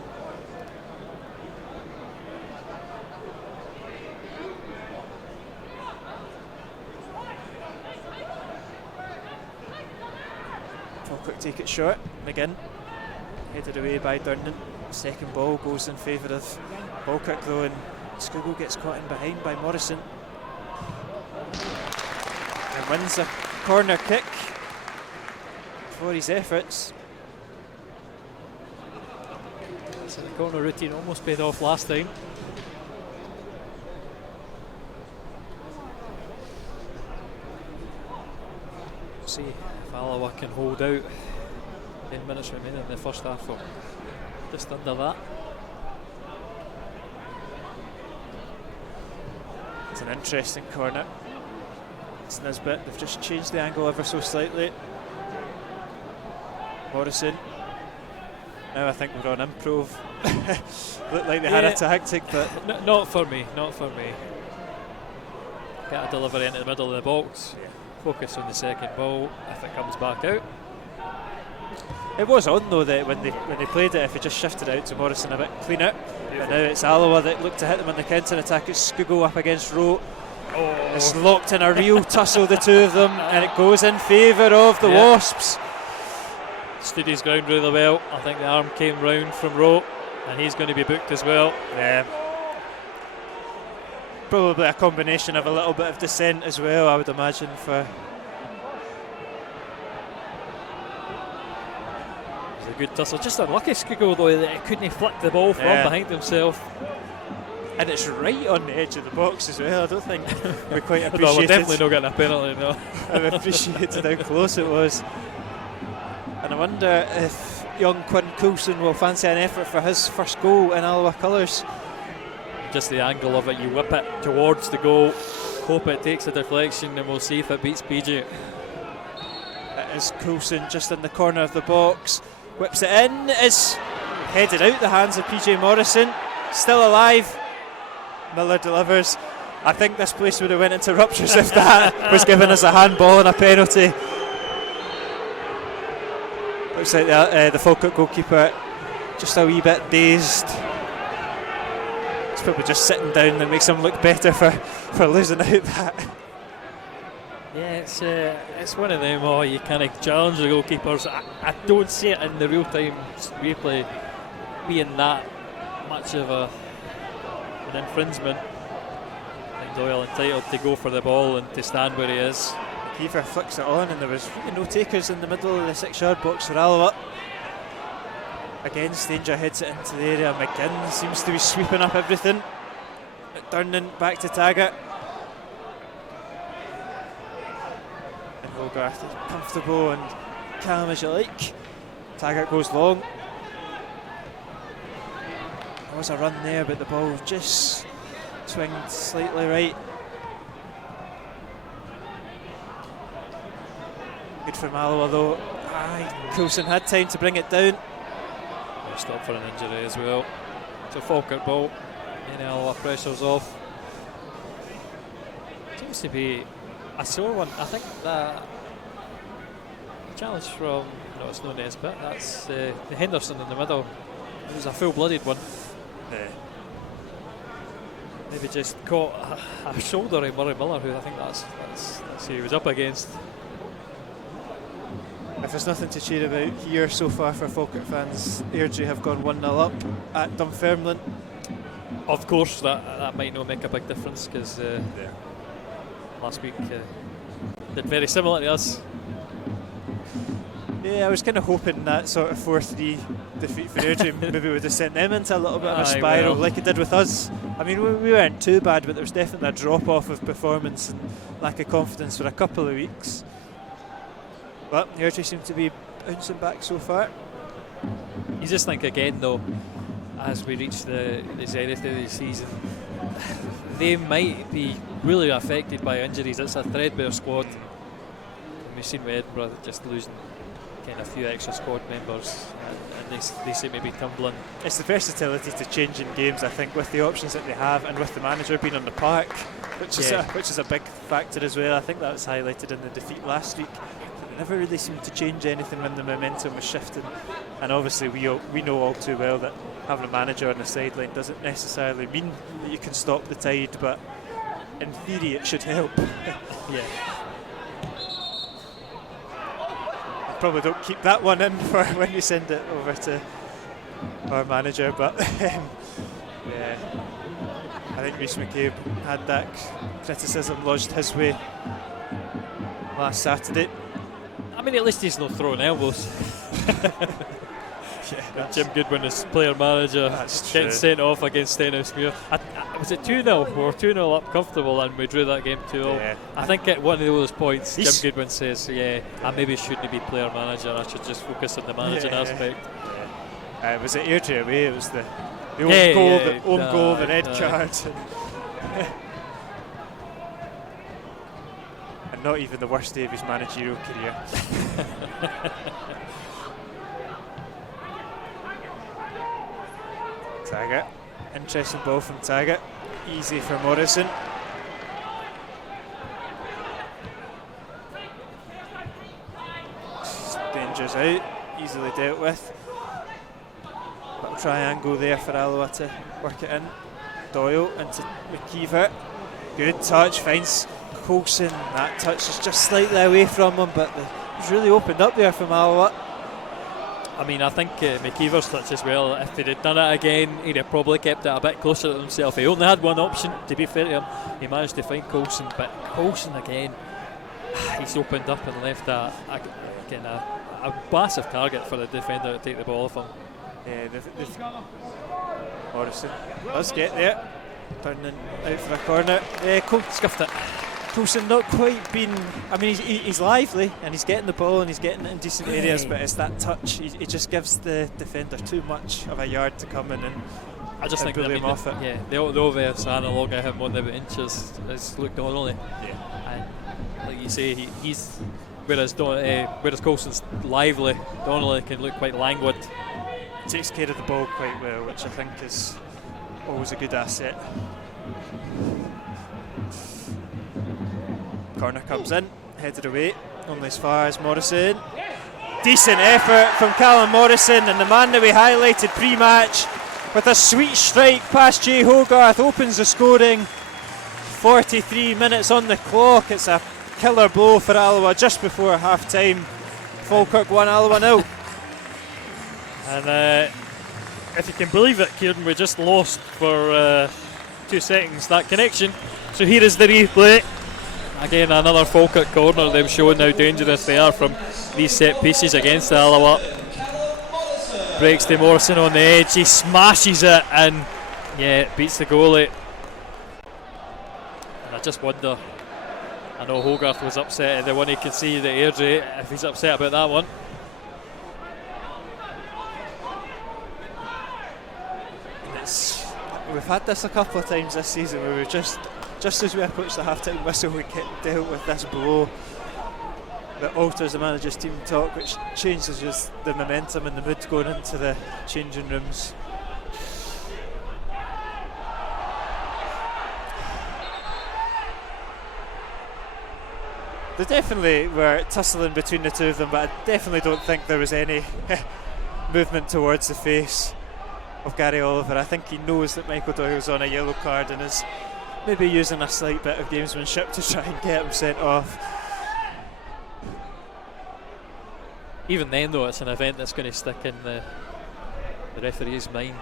Quick take it short. McGinn headed away by Durnan. Second ball goes in favour of Falkirk though, and Scoogall gets caught in behind by Morrison and wins a corner kick. for his efforts. So the corner routine almost paid off last time. See if Alloa can hold out. 10 minutes remaining in the first half, or just under that. It's an interesting corner. It's Nisbet. They've just changed the angle ever so slightly. Morrison. Now I think we're on improv. Looked like they had a tactic, but not for me. Not for me. Get a delivery into the middle of the box. Yeah. Focus on the second ball. If it comes back out. It was on though that when they played it, if it just shifted out to Morrison a bit cleaner. But now it's Alloa that looked to hit them on the counter attack. It's Skuggo up against Rowe. It's locked in a real tussle, the two of them, and it goes in favour of the Wasps. Stood his ground really well. I think the arm came round from Rowe, and he's going to be booked as well. Yeah. Probably a combination of a little bit of dissent as well, I would imagine, for. It was a good tussle. Just unlucky Skuggo though that he couldn't flick the ball from behind himself. And it's right on the edge of the box as well. I don't think we quite appreciated. No, we're definitely not getting a penalty, no. I appreciated how close it was. And I wonder if young Quinn Coulson will fancy an effort for his first goal in Alloa colours. Just the angle of it, you whip it towards the goal, hope it takes a deflection, and we'll see if it beats PJ. It is Coulson just in the corner of the box, whips it in, is headed out the hands of PJ Morrison, still alive. Miller delivers. I think this place would have went into ruptures if that was given as a handball and a penalty. Looks like the Falkirk goalkeeper just a wee bit dazed. It's probably just sitting down that makes him look better for losing out that. Yeah, it's one of them. Oh, you kind of challenge the goalkeepers. I don't see it in the real time replay being that much of an infringement. I think Doyle entitled to go for the ball and to stand where he is. Kiefer flicks it on, and there was really no takers in the middle of the 6-yard box for Alloa. Again, Stanger heads it into the area. McGinn seems to be sweeping up everything. McDurnan back to Taggart. And Hogarth is comfortable and calm as you like. Taggart goes long. There was a run there, but the ball just swinged slightly right. Good from Alloa though. Coulson had time to bring it down. Stop for an injury as well. It's a Falkirk ball. Alloa pressure's off. Seems to be a sore one. I think that challenge from, no, it's no Nesbitt, that's the Henderson in the middle. It was a full-blooded one. Yeah. Maybe just caught a shoulder in Murray Miller, who I think that's who he was up against. If there's nothing to cheer about here so far for Falkirk fans, Airdrie have gone 1-0 up at Dunfermline. Of course, that might not make a big difference because last week did very similar to us. Yeah, I was kind of hoping that sort of 4-3 defeat for Airdrie maybe would have sent them into a little bit of a spiral like it did with us. I mean, we weren't too bad, but there was definitely a drop-off of performance and lack of confidence for a couple of weeks. But Airdrie seem to be bouncing back so far. You just think again though, as we reach the zenith of the season, they might be really affected by injuries. It's a threadbare squad. We've seen with Edinburgh just losing kind of a few extra squad members, and they seem to be tumbling. It's the versatility to change in games, I think, with the options that they have and with the manager being on the park, which is a big factor as well. I think that was highlighted in the defeat last week. They never really seemed to change anything when the momentum was shifting, and obviously we know all too well that having a manager on the sideline doesn't necessarily mean that you can stop the tide, but in theory it should help. Yeah. Probably don't keep that one in for when you send it over to our manager, but yeah, I think Rhys McCabe had that criticism lodged his way last Saturday. I mean, at least he's not throwing elbows. Jim Goodwin is player manager, getting sent off against Stenhousemuir. Was it 2-0? We were 2-0 up comfortable and we drew that game 2-0. Yeah. I think at one of those points, Jim Goodwin says, I maybe shouldn't be player manager, I should just focus on the managing aspect. Was it Airdrie away? It was the own goal, the red card. And not even the worst day of his managerial career. Taggart. Interesting ball from Taggart. Easy for Morrison. Danger's out. Easily dealt with. Little triangle there for Alloa to work it in. Doyle into McKeever. Good touch. Finds Coulson. That touch is just slightly away from him, but he's really opened up there from Alloa. I mean, I think McKeever's touch as well, if he'd have done it again, he'd have probably kept it a bit closer to himself. He only had one option, to be fair to him. He managed to find Coulson, but Coulson again, he's opened up and left a massive target for the defender to take the ball off him. Yeah, Morrison does get there. Turning out for a corner. Coulson scuffed it. Coulson not quite been. I mean, he's lively and he's getting the ball and he's getting it in decent areas, but it's that touch. He just gives the defender too much of a yard to come in and. I just think him off it. Yeah, the obvious analogue of him on the inches is Luke Donnelly. Yeah. And like you say, he's whereas Coulson's lively, Donnelly can look quite languid. He takes care of the ball quite well, which I think is always a good asset. Corner comes in, headed away, only as far as Morrison. Decent effort from Callum Morrison, and the man that we highlighted pre-match with a sweet strike past Jay Hogarth opens the scoring. 43 minutes on the clock. It's a killer blow for Alloa just before half-time. Falkirk 1, Alloa 0. And if you can believe it, Kieran, we just lost for 2 seconds that connection. So here is the replay. Again, another Falkirk corner, them showing how dangerous they are from these set pieces against Alloa. Breaks to Morrison on the edge, he smashes it and beats the goalie. And I just wonder, I know Hogarth was upset at the one he could see the Airdrie, if he's upset about that one. We've had this a couple of times this season where we've just as we approach the half-time whistle, we get dealt with this blow that alters the manager's team talk, which changes just the momentum and the mood going into the changing rooms. They definitely were tussling between the two of them, but I definitely don't think there was any movement towards the face of Gary Oliver. I think he knows that Michael Doyle's on a yellow card and is maybe using a slight bit of gamesmanship to try and get him sent off. Even then though, it's an event that's going to stick in the referee's mind.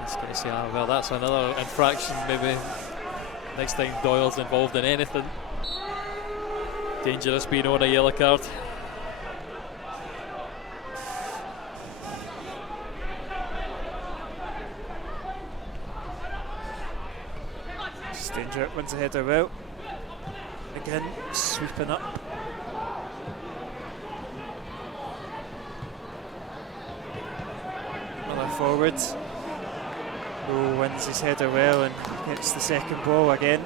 He's going to say, well, that's another infraction, maybe next time Doyle's involved in anything. Dangerous being on a yellow card. Danger wins the header well. Again, sweeping up. Another forward. Lowe wins his header well and gets the second ball again.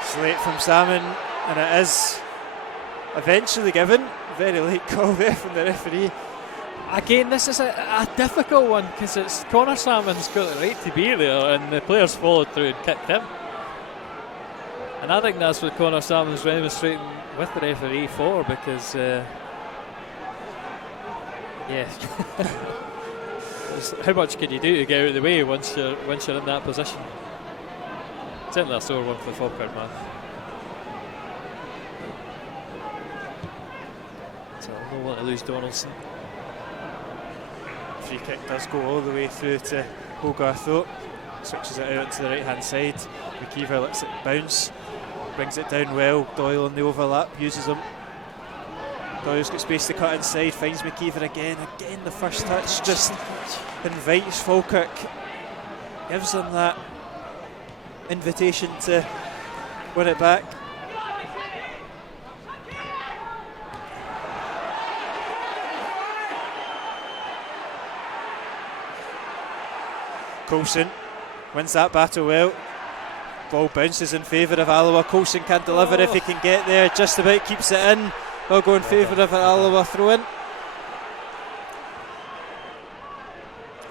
It's late from Salmon, and it is eventually given. Very late call there from the referee. Again, this is a difficult one because it's Connor Salmon's got the right to be there and the players followed through and kicked him. And I think that's what Connor Salmon's demonstrating with the referee for, because how much can you do to get out of the way once you're in that position? Certainly a sore one for Falkirk, man. So I don't want to lose Donaldson. Free kick does go all the way through to Hogarth though. switches it out to the right hand side. McKeever lets it bounce, brings it down well. Doyle on the overlap, uses him. Doyle's got space to cut inside, finds McKeever again. Again, the first touch just invites Falkirk, gives them that invitation to win it back. Coulson wins that battle well. Ball bounces in favour of Alloa. Coulson can't deliver if he can get there. Just about keeps it in. They'll go in favour of an Alloa throw in.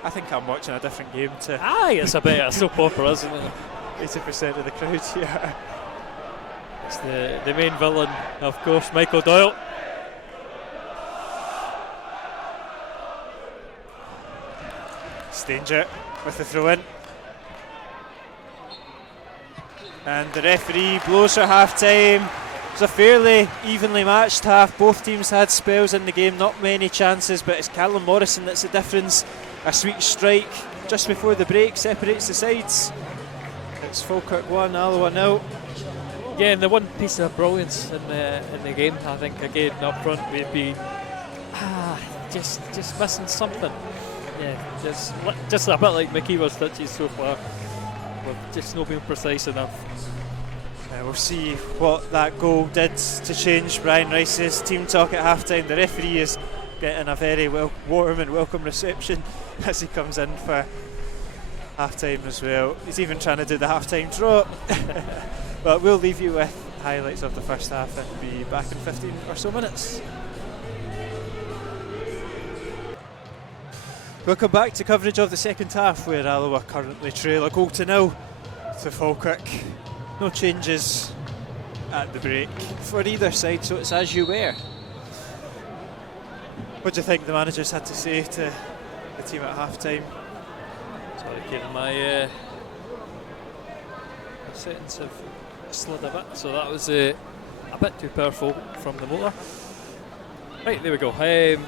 I think I'm watching a different game to. It's a bit of soap opera, isn't it? 80% of the crowd here. It's the main villain, of course, Michael Doyle. Stanger with the throw in. And the referee blows for half time. It was a fairly evenly matched half. Both teams had spells in the game, not many chances, but it's Callum Morrison that's the difference. A sweet strike just before the break separates the sides. It's Falkirk 1, Alloa 0. Yeah, and the one piece of brilliance in the game, I think, again up front would be just missing something. Yeah, just a bit like McKeever's touches so far. We've just not been precise enough. We'll see what that goal did to change Brian Rice's team talk at half time. The referee is getting a very warm and welcome reception as he comes in for half time as well. He's even trying to do the half time draw. But we'll leave you with highlights of the first half and be back in 15 or so minutes. Welcome back to coverage of the second half, where Alloa currently trail a goal to nil to Falkirk. No changes at the break for either side, so it's as you were. What do you think the managers had to say to the team at half time? Sorry, Kieran, my settings have slid a bit, so that was a bit too powerful from the motor. Right, there we go. The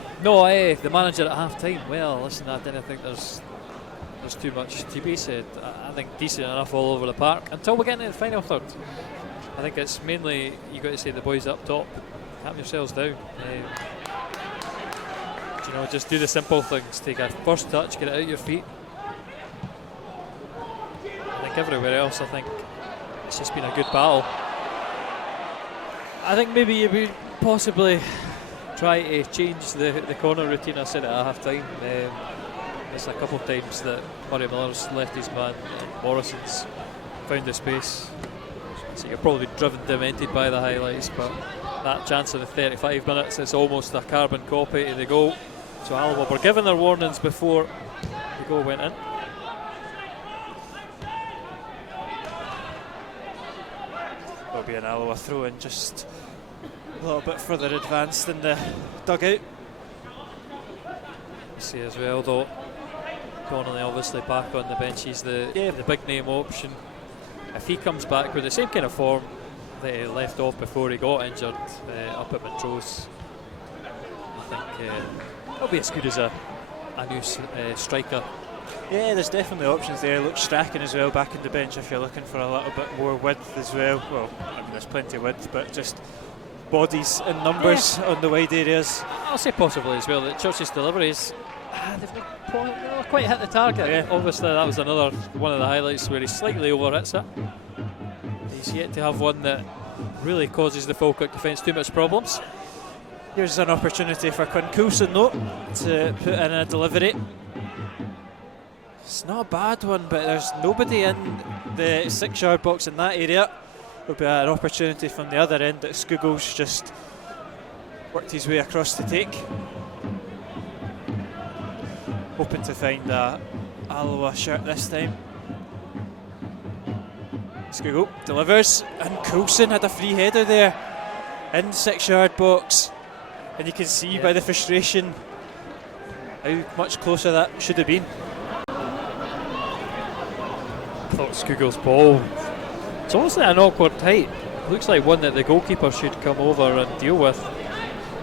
manager at half time. Well, listen, I didn't think there's too much to be said. I think decent enough all over the park until we get into the final third. I think it's mainly you got to say the boys up top, calm yourselves down. Just do the simple things. Take a first touch, get it out your feet. I think everywhere else, I think it's just been a good battle. I think maybe you would possibly try to change the corner routine. I said it at half time. There's a couple of times that Murray Miller's left his man and Morrison's found the space. So you're probably driven demented by the highlights, but that chance in the 35 minutes is almost a carbon copy of the goal. So Alloa were given their warnings before the goal went in. There'll be an Alloa throw in just a little bit further advanced in the dugout. See as well though, Connolly obviously back on the bench. He's the big name option. If he comes back with the same kind of form that he left off before he got injured up at Montrose, I think he'll be as good as a new striker. Yeah, there's definitely options there. Look, Strachan as well back on the bench if you're looking for a little bit more width as well. Well, I mean, there's plenty of width, but just bodies and numbers on the wide areas. I'll say possibly as well that Church's deliveries, they've not quite hit the target. Yeah. Obviously that was another one of the highlights where he slightly overhits it. He's yet to have one that really causes the Falkirk defence too much problems. Here's an opportunity for Quinn Coulson though to put in a delivery. It's not a bad one, but there's nobody in the 6-yard box in that area. There'll be an opportunity from the other end that Scoogles just worked his way across to take. Hoping to find a Alloa shirt this time. Scoogle delivers, and Coulson had a free header there in 6-yard box, and you can see by the frustration how much closer that should have been. I thought Scoogle's ball, it's almost at an awkward height. It looks like one that the goalkeeper should come over and deal with.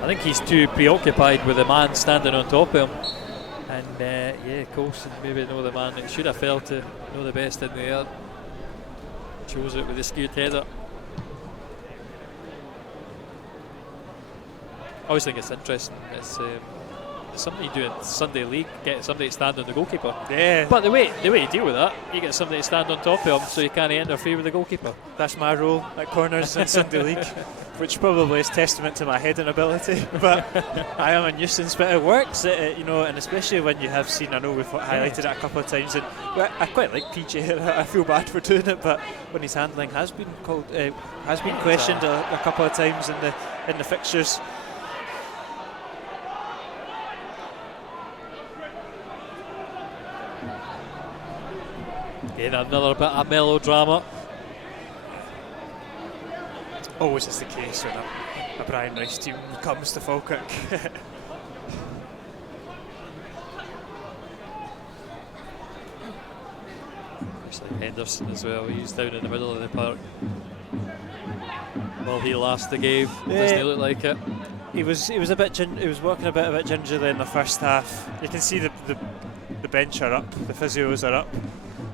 I think he's too preoccupied with the man standing on top of him. And yeah, Coulson maybe know the man that should have failed to know the best in the air. Chose it with the skewed header. I always think it's interesting. It's something you do in Sunday League, get somebody to stand on the goalkeeper. Yeah. But the way you deal with that, you get somebody to stand on top of him so you can't interfere with the goalkeeper. That's my role at corners in Sunday League, which probably is testament to my heading ability. But I am a nuisance, but it works, you know, and especially when you have seen, I know we've highlighted it a couple of times, and I quite like PJ. I feel bad for doing it, but when his handling has been questioned a couple of times in the fixtures. Again, another bit of melodrama. Always is the case when a Brian Rice team comes to Falkirk. Actually, Henderson as well. He's down in the middle of the park. Will he last the game? Doesn't he look like it? He was a bit. He was working a bit gingerly in the first half. You can see the bench are up, the physios are up,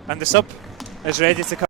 and the sub is ready to come.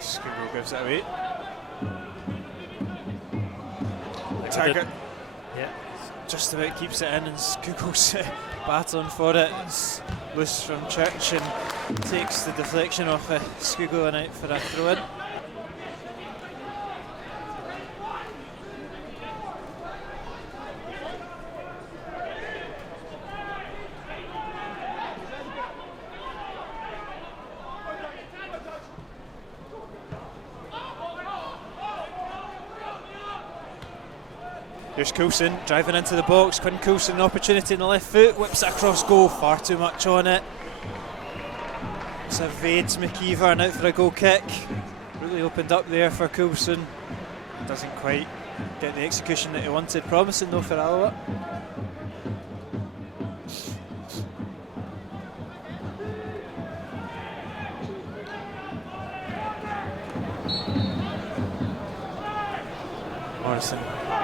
Skuggo gives it away. Target, yeah, just about keeps it in, and Skuggo's battling for it. It's loose from Church and takes the deflection off Skuggo and out for a throw in. Here's Coulson driving into the box. Quinn Coulson, an opportunity in the left foot, whips it across goal, far too much on it. It's evades McKeever and out for a goal kick. Really opened up there for Coulson. Doesn't quite get the execution that he wanted. Promising though for Alloa. Morrison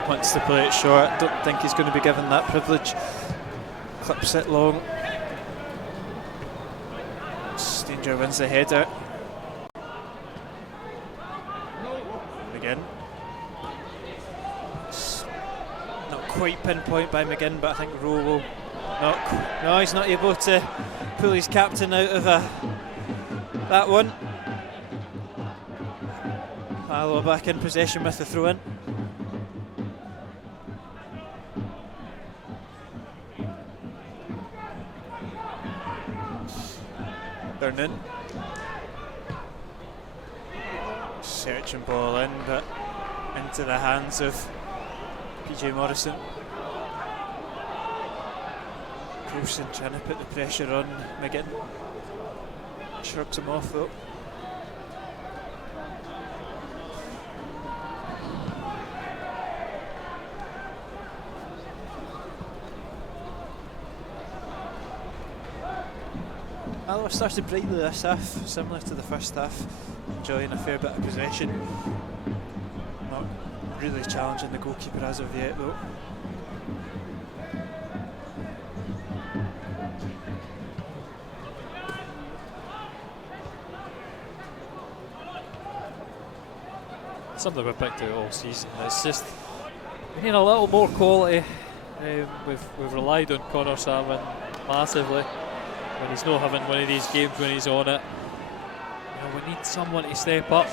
wants to play it short. Don't think he's going to be given that privilege. Clips it long. Stanger wins the header. McGinn. It's not quite pinpoint by McGinn, but I think Rowe will not. No, he's not able to pull his captain out of that one. Alloa back in possession with the throw in. Burnin. Searching ball in, but into the hands of PJ Morrison. Coulson trying to put the pressure on McGinn. Shrugs him off though. Alloa started brightly this half, similar to the first half, enjoying a fair bit of possession. Not really challenging the goalkeeper as of yet though. Something we've picked out all season. It's just we need a little more quality. We've relied on Connor Salmon massively. When he's not having one of these games when he's on it, we need someone to step up.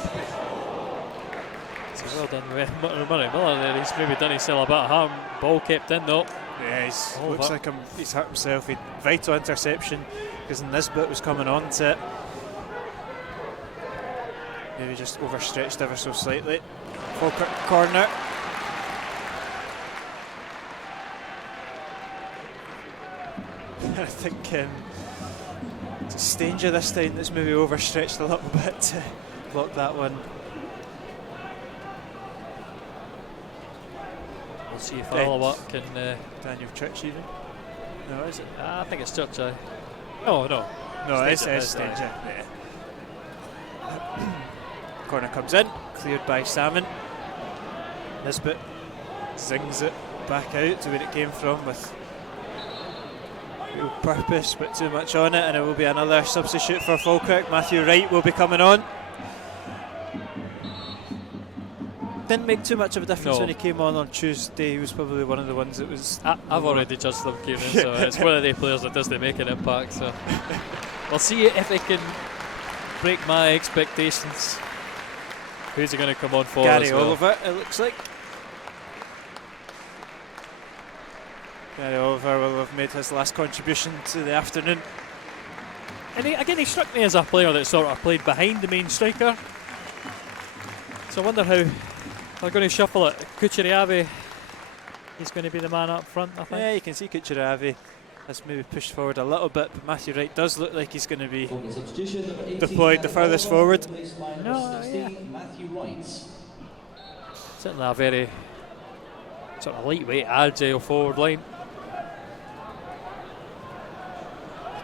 Well done, Murray Miller there. He's maybe done himself a bit of harm. Ball kept in though. Yeah, looks like he's hurt himself. He vital interception because Nisbet was coming on to it. Maybe just overstretched ever so slightly. Falkirk corner. I think it's Stanger this time that's maybe overstretched a little bit to block that one. We'll see if Alloa can. Daniel Church even? No, is it? I think it's Church. No, it's Stanger. Yeah. Corner comes in, cleared by Salmon. Nisbet zings it back out to where it came from with real purpose, but too much on it, and it will be another substitute for Falkirk. Matthew Wright will be coming on. Didn't make too much of a difference when he came on Tuesday. He was probably one of the ones that was. I've already judged them, Kieran, so it's one of the players that doesn't make an impact. So we'll see if he can break my expectations. Who's he going to come on for? Gary as well? Oliver, it looks like. Gary Oliver will have made his last contribution to the afternoon. And he struck me as a player that sort of played behind the main striker. So I wonder how they're going to shuffle it. Kucheriave, he's going to be the man up front, I think. Yeah, you can see Kucheriave has maybe pushed forward a little bit, but Matthew Wright does look like he's going to be deployed the furthest forward. No, yeah. Certainly a very sort of lightweight, agile forward line.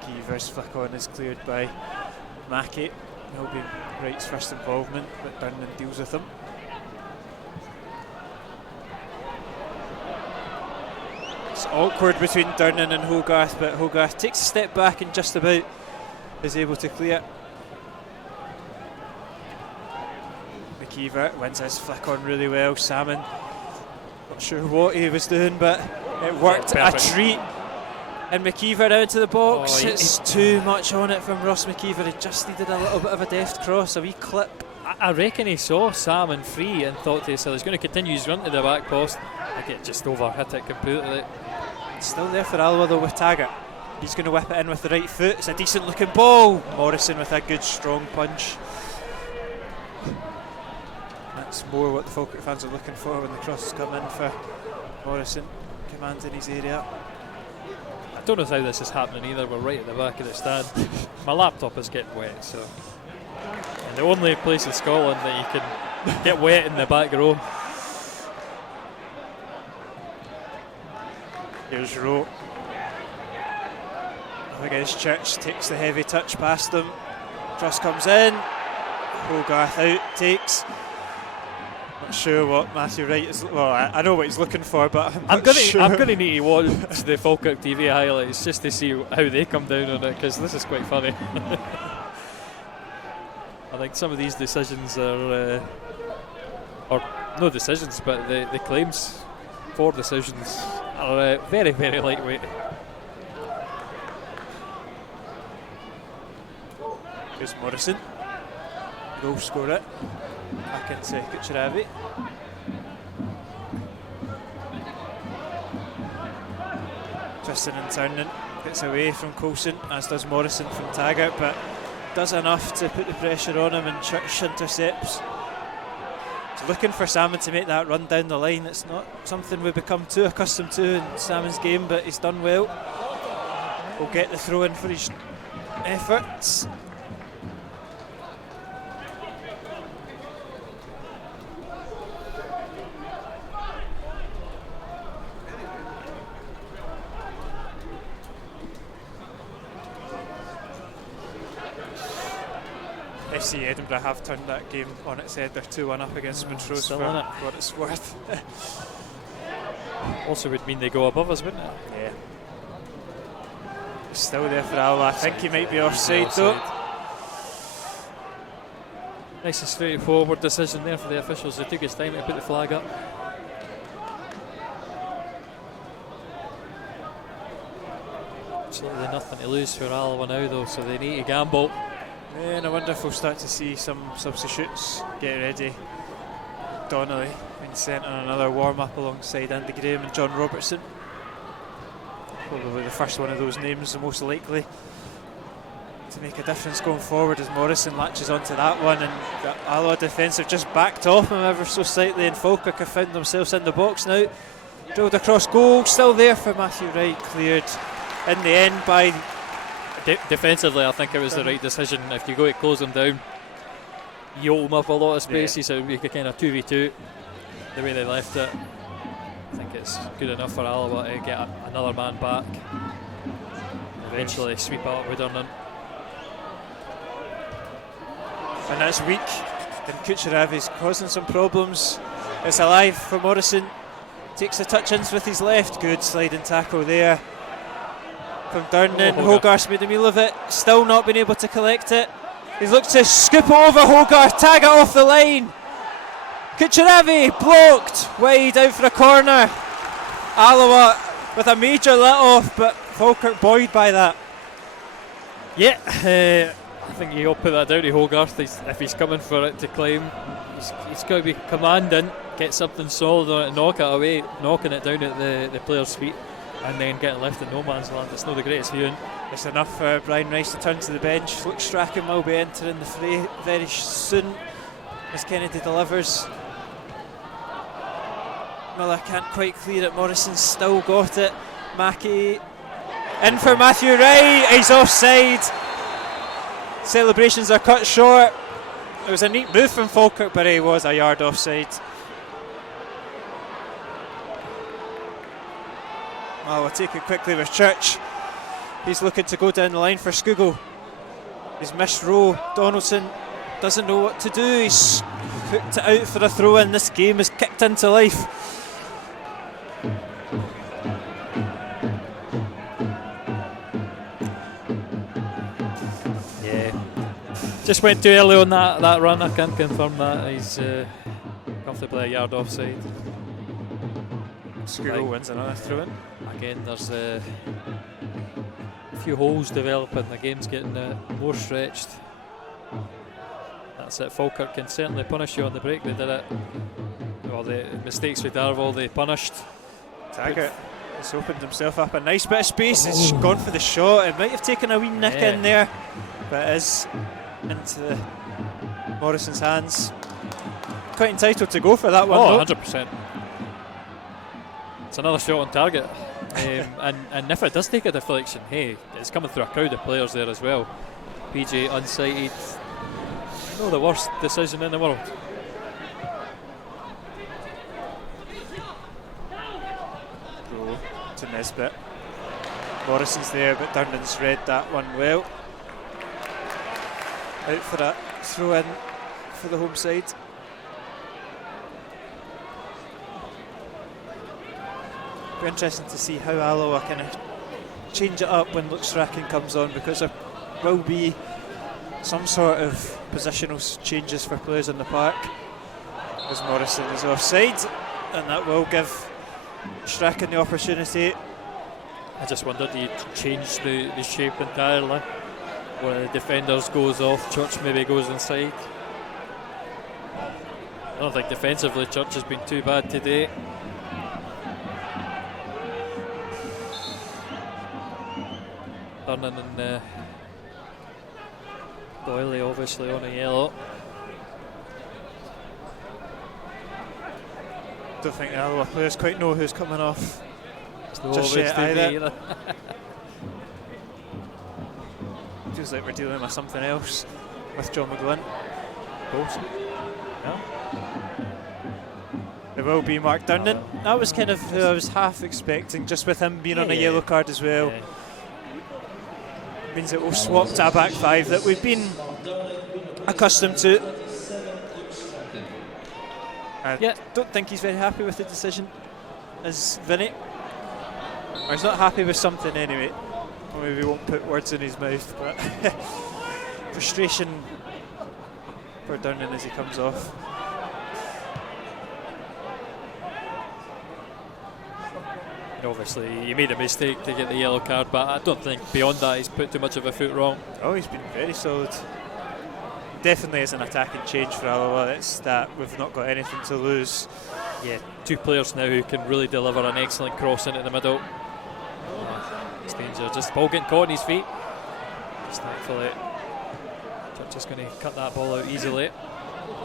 Keever's flick on is cleared by Mackey. He'll be Wright's first involvement, but Durnan deals with him. It's awkward between Durnan and Hogarth, but Hogarth takes a step back and just about is able to clear. McKeever wins his flick on really well. Salmon, not sure what he was doing, but it worked a treat. And McKeever out to the box. It's too much on it from Ross McKeever. He just needed a little bit of a deft cross, a wee clip. I reckon he saw Salmon free and thought to himself he's going to continue his run to the back post. I think it just overhit it completely. It's still there for Alloa though with Taggart. He's going to whip it in with the right foot. It's a decent looking ball. Morrison with a good strong punch. That's more what the Falkirk fans are looking for when the crosses come in for Morrison, commanding his area. I don't know how this is happening either. We're right at the back of the stand. My laptop is getting wet, so. And the only place in Scotland that you can get wet in the back row. Here's Rowe. Against Church, takes the heavy touch past him. Truss comes in. Hogarth out, takes. Not sure what Matthew Wright is. Well, I know what he's looking for, but I'm going to need to watch the Falkirk TV highlights just to see how they come down on it, because this is quite funny. I think some of these decisions are, or no decisions, but the claims for decisions are very, very lightweight. Here's Morrison. Goal scorer. Back into Kucheriave. Twisting and turning. Gets away from Coulson, as does Morrison from Taggart, but does enough to put the pressure on him, and Church intercepts. So looking for Salmon to make that run down the line. It's not something we've become too accustomed to in Salmon's game, but he's done well. We'll get the throw in for his efforts. FC Edinburgh have turned that game on its head. They're 2-1 up against Montrose for what it's worth. Also would mean they go above us, wouldn't it? Yeah. He's still there for Alloa. I think he might be offside though. Nice and straightforward decision there for the officials. They took his time to put the flag up. Absolutely nothing to lose for Alloa now though, so they need to gamble. Yeah, and I wonder if we'll start to see some substitutes get ready. Donnelly being sent on another warm-up alongside Andy Graham and John Robertson. Probably the first one of those names, the most likely to make a difference going forward as Morrison latches onto that one, and the Alloa defence have just backed off him ever so slightly, and Falkirk have found themselves in the box now. Drilled across goal, still there for Matthew Wright, cleared in the end by... Defensively, I think it was the right decision. If you go to close them down, you open up a lot of spaces, so it would be a kind of 2v2 the way they left it. I think it's good enough for Alloa to get another man back, eventually sweep out with Durnan. And that's weak, and Kucheravi's causing some problems. It's alive for Morrison, takes a touch ins with his left, good sliding tackle there from Durnan. Hogarth's made a meal of it, still not been able to collect it. He's looked to scoop it over Hogarth, tag it off the line. Kucheravi blocked, wide out for a corner. Alloa with a major let off, but Falkirk buoyed by that. Yeah, I think you all put that down to Hogarth. If he's coming for it to climb, he's got to be commanding, get something solid on it, knock it away, knocking it down at the player's feet, and then getting left in no man's land. It's not the greatest viewing. It's enough for Brian Rice to turn to the bench. Luke Strachan will be entering the fray very soon as Kennedy delivers. Miller can't quite clear it. Morrison's still got it. Mackie in for Matthew Wright. He's offside. Celebrations are cut short. It was a neat move from Falkirk, but he was a yard offside. We'll take it quickly with Church. He's looking to go down the line for Skugel. He's missed row. Donaldson doesn't know what to do. He's hooked it out for a throw in. This game is kicked into life. Just went too early on that run. I can confirm that. He's comfortably a yard offside. Skugel wins another throw in. Again, there's a few holes developing. The game's getting more stretched. That's it. Falkirk can certainly punish you on the break. They did it. Well, the mistakes with Darvall, they punished. Taggart has opened himself up a nice bit of space. It's gone for the shot. It might have taken a wee nick in there, but it is into Morrison's hands. Quite entitled to go for that one. Oh, 100%. It's another shot on target. And if it does take a deflection, hey, it's coming through a crowd of players there as well. PJ unsighted. No, the worst decision in the world. Go to Nesbitt. Morrison's there, but Durnan's read that one well. Out for that throw in for the home side. Be interesting to see how Alloa kind of change it up when Luke Strachan comes on, because there will be some sort of positional changes for players in the park as Morrison is offside, and that will give Strachan the opportunity. I just wondered, do you change the shape entirely? One of the defenders goes off, Church maybe goes inside. I don't think defensively Church has been too bad today. Durnan and Doyley obviously on a yellow. Don't think the Alloa players quite know who's coming off No just obvious yet to me either. either. Feels like we're dealing with something else with John McGlynn. No. It will be Mark Durnan. That was kind of who I was half expecting, just with him being on a yellow card as well. Yeah. Means it will swap to a back five that we've been accustomed to. I don't think he's very happy with the decision, is Vinny. Or he's not happy with something anyway. Or maybe we won't put words in his mouth, but frustration for Durnan as he comes off. Obviously, you made a mistake to get the yellow card, but I don't think beyond that he's put too much of a foot wrong. Oh, he's been very solid. definitely is an attacking change for Alloa. It's that we've not got anything to lose. Yeah, 2 players now who can really deliver an excellent cross into the middle. It's danger, just ball getting caught on his feet. Just thankfully, Church is going to cut that ball out easily.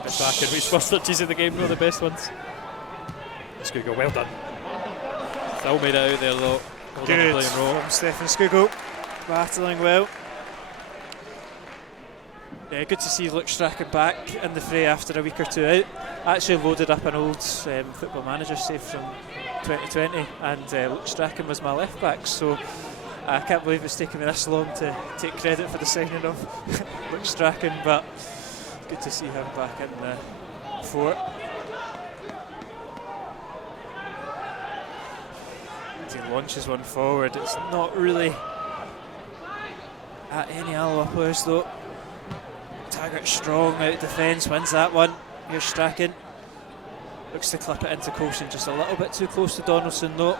It's back in his first touches of the game, one of the best ones. Skugel, well done. Still made it out there though. Well Good done playing role. from Stefan Skugel, battling well. Yeah, good to see Luke Strachan back in the fray after a week or two out. I actually loaded up an old Football Manager save from 2020, and Luke Strachan was my left back, so I can't believe it's taken me this long to take credit for the signing of Luke Strachan, but good to see him back in the fort. As he launches one forward, it's not really at any Alloa players though. Taggart strong out defence, wins that one. Here's Strachan. Looks to clip it into Coulson, just a little bit too close to Donaldson though.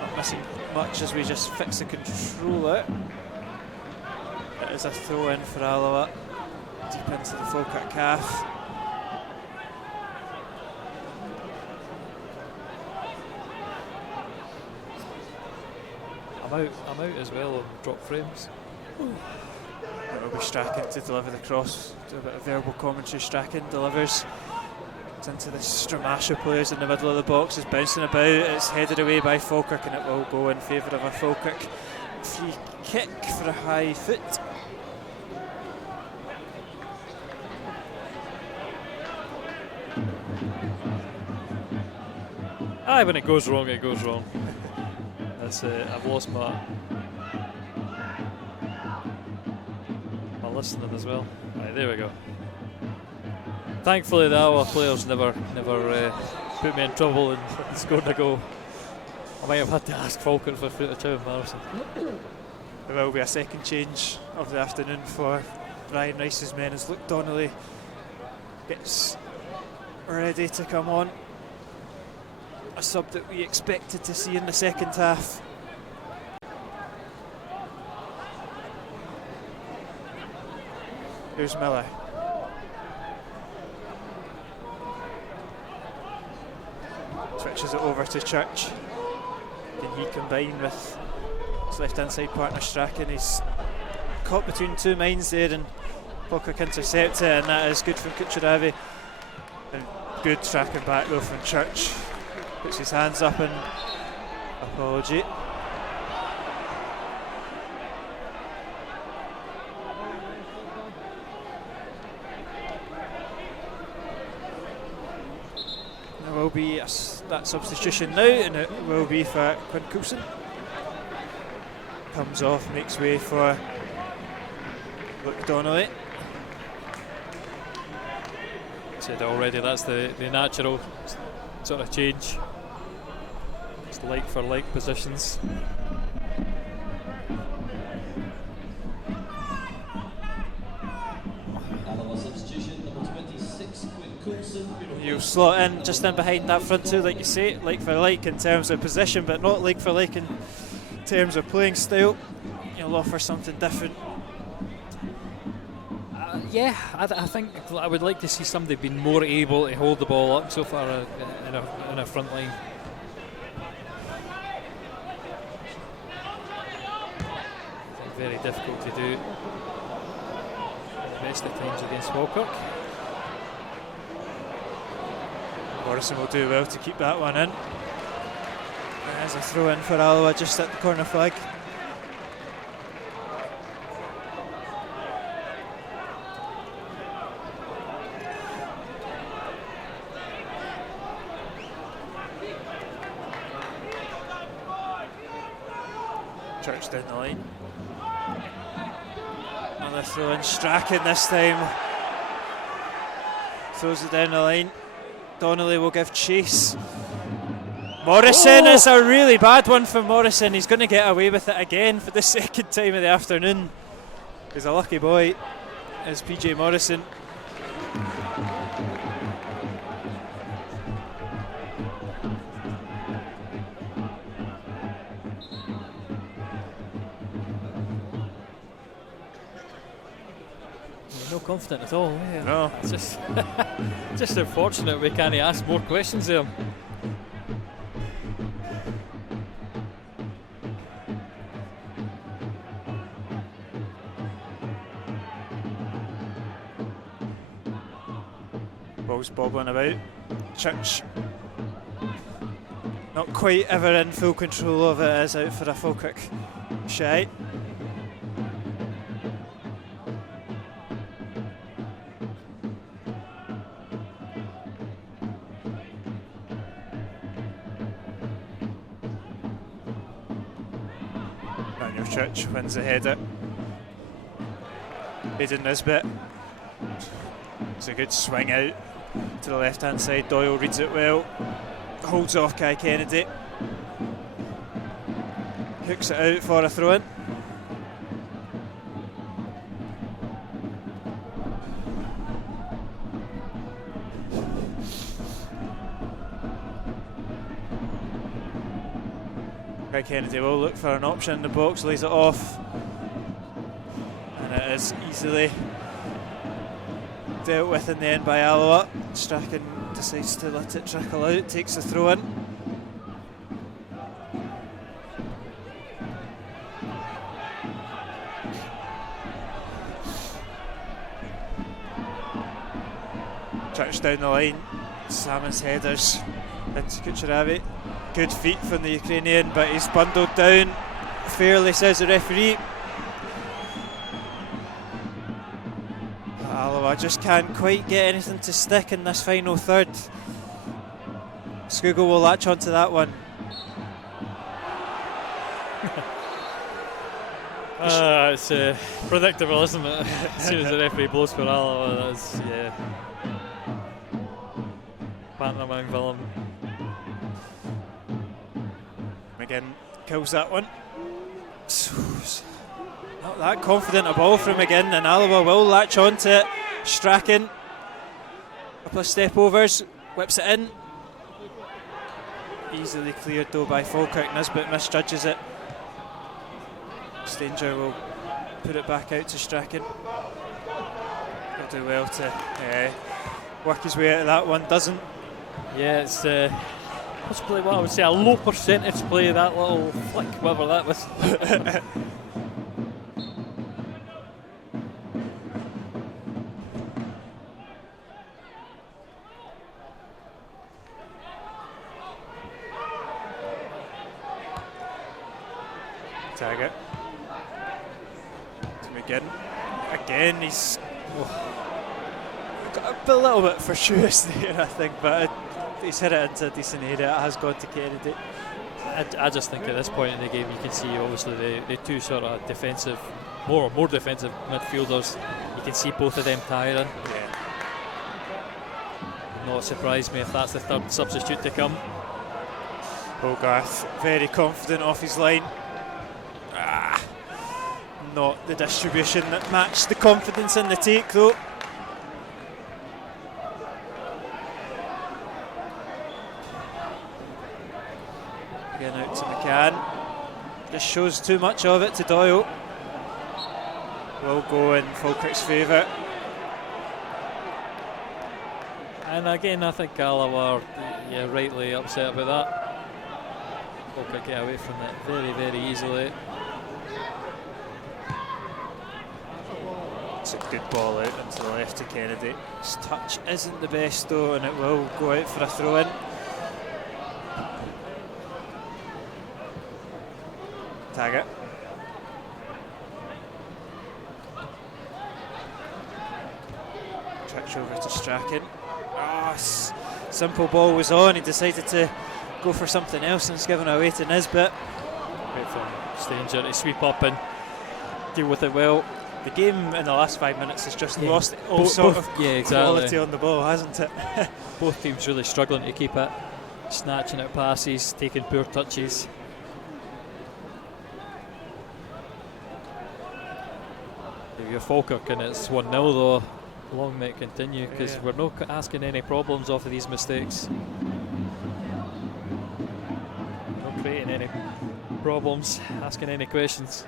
Not missing much as we just fix the controller. It is a throw in for Alloa, deep into the Falkirk calf. I'm out as well on drop frames. It will be Strachan to deliver the cross. Do a bit of verbal commentary. Strachan delivers. It's into the Stramasha players in the middle of the box. It's bouncing about. It's headed away by Falkirk, and it will go in favour of a Falkirk free kick for a high foot. Aye, when it goes wrong, it goes wrong. That's I've lost my listening as well. Right, there we go. Thankfully, the Alloa players never put me in trouble and scored a goal. I might have had to ask Falkirk for a too embarrassing. There will be a second change of the afternoon for Brian Rice's men as Luke Donnelly gets ready to come on. A sub that we expected to see in the second half. Here's Miller. Switches it over to Church. Can he combine with his left-hand side partner Strachan? He's caught between two minds there, and Falkirk intercepts it, and that is good from Kucheravi. And good tracking back though from Church. Puts his hands up in apology. There will be that substitution now, and it will be for Quinn Coulson. Comes off, makes way for Luke Donnelly. Said already, that's the natural sort of change. It's like for like positions. You'll slot in just in behind that front two, like you say, like for like in terms of position, but not like for like in terms of playing style. You'll offer something different. Yeah, I think I would like to see somebody being more able to hold the ball up so far in a front line. Very difficult to do. The best of times against Falkirk. Morrison will do well to keep that one in. There's a throw in for Alloa just at the corner flag. Church down the line. Another throw in. Strachan this time throws it down the line. Donnelly will give chase. Morrison is a really bad one for Morrison. He's going to get away with it again for the second time of the afternoon. He's a lucky boy, is PJ Morrison. No confident at all. Yeah. No. It's just, just unfortunate we can't ask more questions there. Ball's bobbling about. Cinch. Not quite ever in full control of it, is out for a Falkirk shy. Cinch wins the header. Aidan Nisbet. It's a good swing out to the left hand side. Doyle reads it well. Holds off Kai Kennedy. Hooks it out for a throw in. Kai Kennedy will look for an option in the box, lays it off, and it is easily dealt with in the end by Alloa. Strachan decides to let it trickle out, takes the throw in. Touch down the line, Salmon's headers into Kucheravi. Good feet from the Ukrainian, but he's bundled down fairly, says the referee. Alloa just can't quite get anything to stick in this final third. Scougall will latch onto that one. It's predictable, isn't it? As soon as the referee blows for Alloa, that's, yeah. Pantomime villain. McGinn kills that one. Not that confident a ball from McGinn, and Alloa will latch onto it. Strachan, a couple of step overs, whips it in. Easily cleared though by Falkirk. Nisbet misjudges it. Stanger will put it back out to Strachan. He'll do well to work his way out of that one, doesn't. Yeah, it's possibly what I would say a low percentage play, that little flick, whatever that was. Tag it to McGinn. Again, he's got a little bit fortuitous there, I think, but he's hit it into a decent area. It has gone to Kennedy. I just think at this point in the game you can see obviously the two sort of defensive, more defensive midfielders. You can see both of them tiring. Yeah. Not surprise me if that's the third substitute to come. Hogarth very confident off his line. Not the distribution that matched the confidence in the take though. Again out to McCann. Just shows too much of it to Doyle. Will go in Falkirk's favour. And again I think Alloa are rightly upset about that. Falkirk get away from it very, very easily. It's a good ball out into the left to Kennedy. His touch isn't the best though, and it will go out for a throw in. Tag it. Touch over to Strachan. Simple ball was on. He decided to go for something else and it's given away to Nisbet. Wait for Stanger to sweep up and deal with it well. The game in the last 5 minutes has just lost all sort of quality on the ball, hasn't it? Both teams really struggling to keep it, snatching at passes, taking poor touches. If you're Falkirk and it's 1-0 though, long may it continue because we're not asking any problems off of these mistakes. Not creating any problems, asking any questions.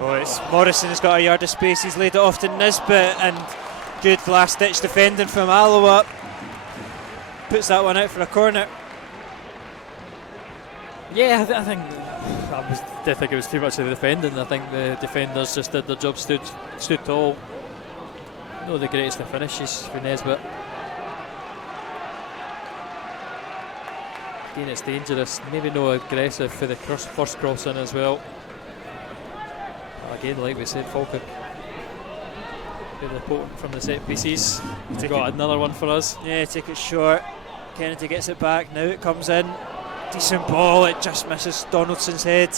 Oh, it's Morrison has got a yard of space. He's laid it off to Nisbet, and good last-ditch defending from Alloa. Puts that one out for a corner. Yeah, didn't think it was too much of the defending. I think the defenders just did their job, stood tall. Not the greatest of finishes for Nisbet. Again, it's dangerous. Maybe no aggressive for the first cross in as well. But again, like we said, Falkirk really potent from the set pieces. He's got another one for us. Yeah, take it short. Kennedy gets it back. Now it comes in. Decent ball. It just misses Donaldson's head.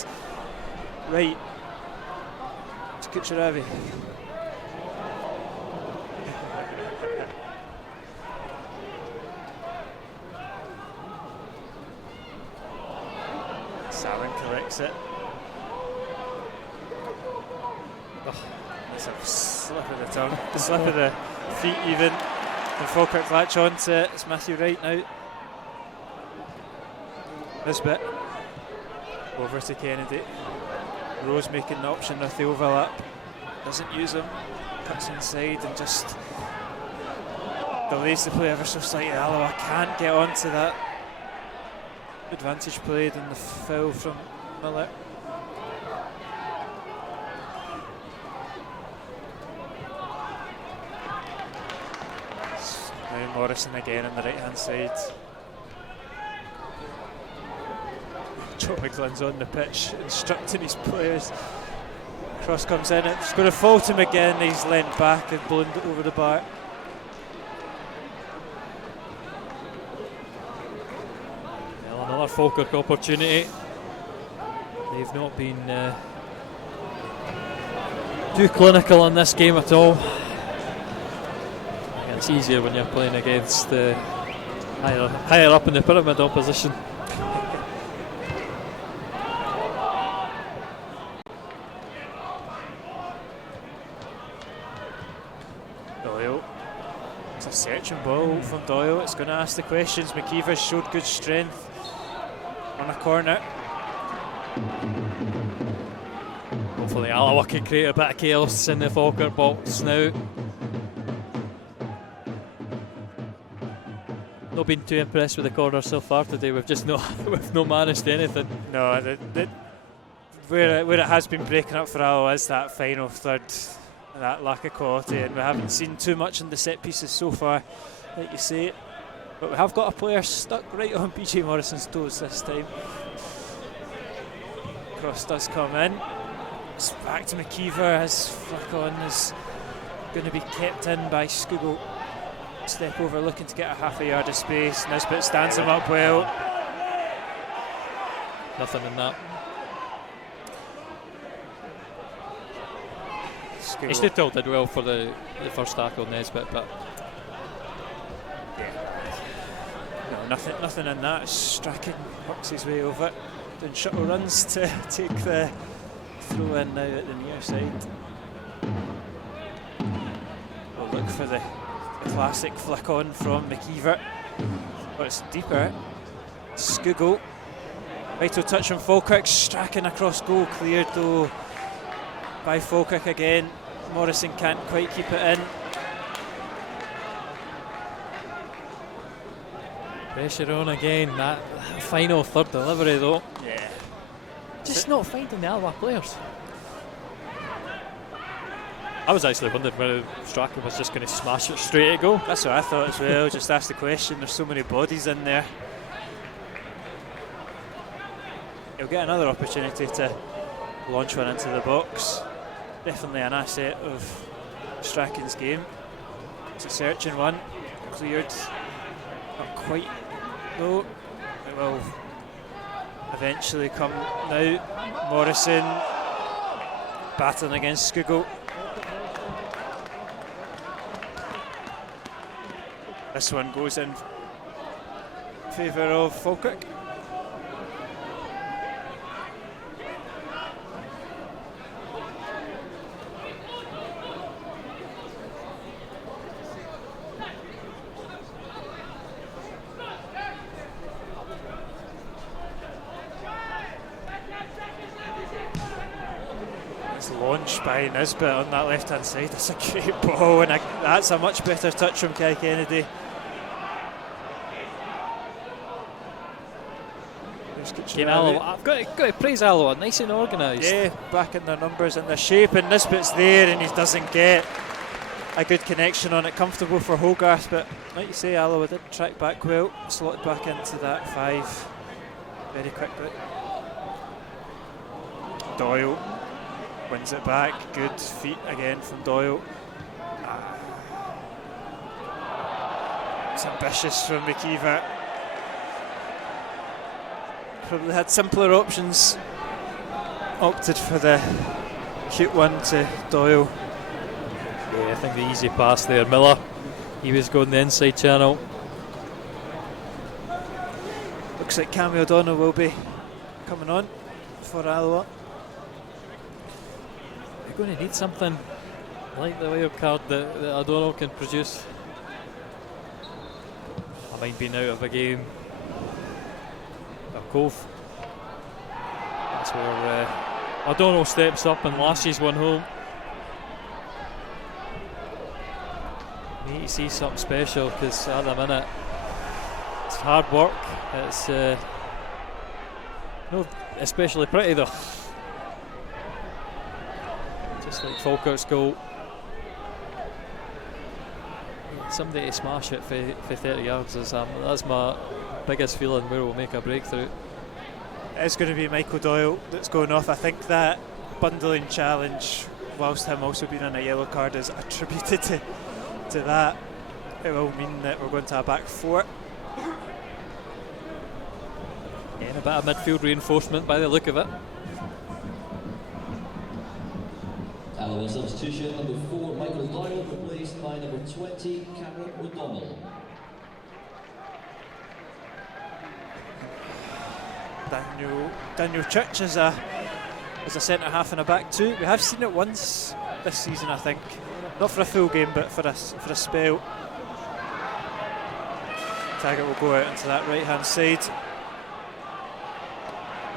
Right. It's Kucheravi. Salmon collects it. Oh, it's a slip of the tongue, slip of the feet even. And Falkirk latch onto it. It's Matthew Wright now. Nisbet over to Kennedy. Rose making the option with the overlap. Doesn't use him. Cuts inside and just delays the play ever so slightly. Alloa can't get onto that. Advantage played and the foul from Miller. Now Morrison again on the right hand side. Joe McGlynn's on the pitch instructing his players. Cross comes in, it's going to fall to him again. He's leant back and blown over the bar. Another Falkirk opportunity. They've not been too clinical in this game at all. It's easier when you're playing against higher up in the pyramid opposition. Doyle. It's a searching ball from Doyle. It's going to ask the questions. McKeever showed good strength on a corner. Hopefully Alloa can create a bit of chaos in the Falkirk box now. Not been too impressed with the corner so far today. We've just we've not managed anything. No, where it has been breaking up for Alloa is that final third, that lack of quality, and we haven't seen too much in the set pieces so far, like you say. But we have got a player stuck right on BJ Morrison's toes this time. Cross does come in. It's back to McKeever. His flick on is going to be kept in by Skugel. Step over, looking to get a half a yard of space. Nisbet stands him up well. Nothing in that. Skugel. He stood tall, did well for the first tackle, Nisbet, but no, nothing in that. Strachan works his way over. Doing shuttle runs to take the throw in now at the near side. We'll look for the classic flick on from McKeever. But it's deeper. Skugel. Vital touch from Falkirk. Strachan across goal. Cleared though by Falkirk again. Morrison can't quite keep it in. pressure on again. That final third delivery though. Yeah. Just not finding the Alloa players. I was actually wondering whether Strachan was just going to smash it straight at goal. That's what I thought as well. Just ask the question. There's so many bodies in there. He'll get another opportunity to launch one into the box. Definitely an asset of Strachan's game. It's a searching one. Cleared. Not quite though. It will eventually come now. Morrison battling against Skugel. This one goes in favour of Falkirk. It's launched by Nisbet on that left hand side. That's a great ball, and that's a much better touch from Kai Kennedy. Alloa. I've got to praise Alloa, nice and organised. Yeah, back in their numbers and their shape, and Nisbet's there and he doesn't get a good connection on it. Comfortable for Hogarth, but like you say, Alloa did track back well, slotted back into that 5 very quickly. Doyle wins it back, good feet again from Doyle. It's ambitious from McKeever. Probably had simpler options, opted for the cute one to Doyle. Yeah, I think the easy pass there. Miller, he was going the inside channel. Looks like Cammy O'Donnell will be coming on for Alloa. They're going to need something like the wild card that O'Donnell can produce. I mind being out of a game. Cove. That's where O'Donnell steps up and lashes one home. Need to see something special, because at the minute it's hard work. It's not especially pretty though. Just like Falkirk's goal. Somebody to smash it for 30 yards is that's my biggest feeling where we'll make a breakthrough. It's going to be Michael Doyle that's going off. I think that bundling challenge, whilst him also being on a yellow card, is attributed to that. It will mean that we're going to a back 4. Yeah, and a bit of midfield reinforcement by the look of it. Alloa substitution number 4, Michael Doyle, replaced by number 20, Cameron O'Donnell. Daniel Church is a centre half and a back 2. We have seen it once this season, I think. Not for a full game, but for a spell. Taggart will go out into that right hand side.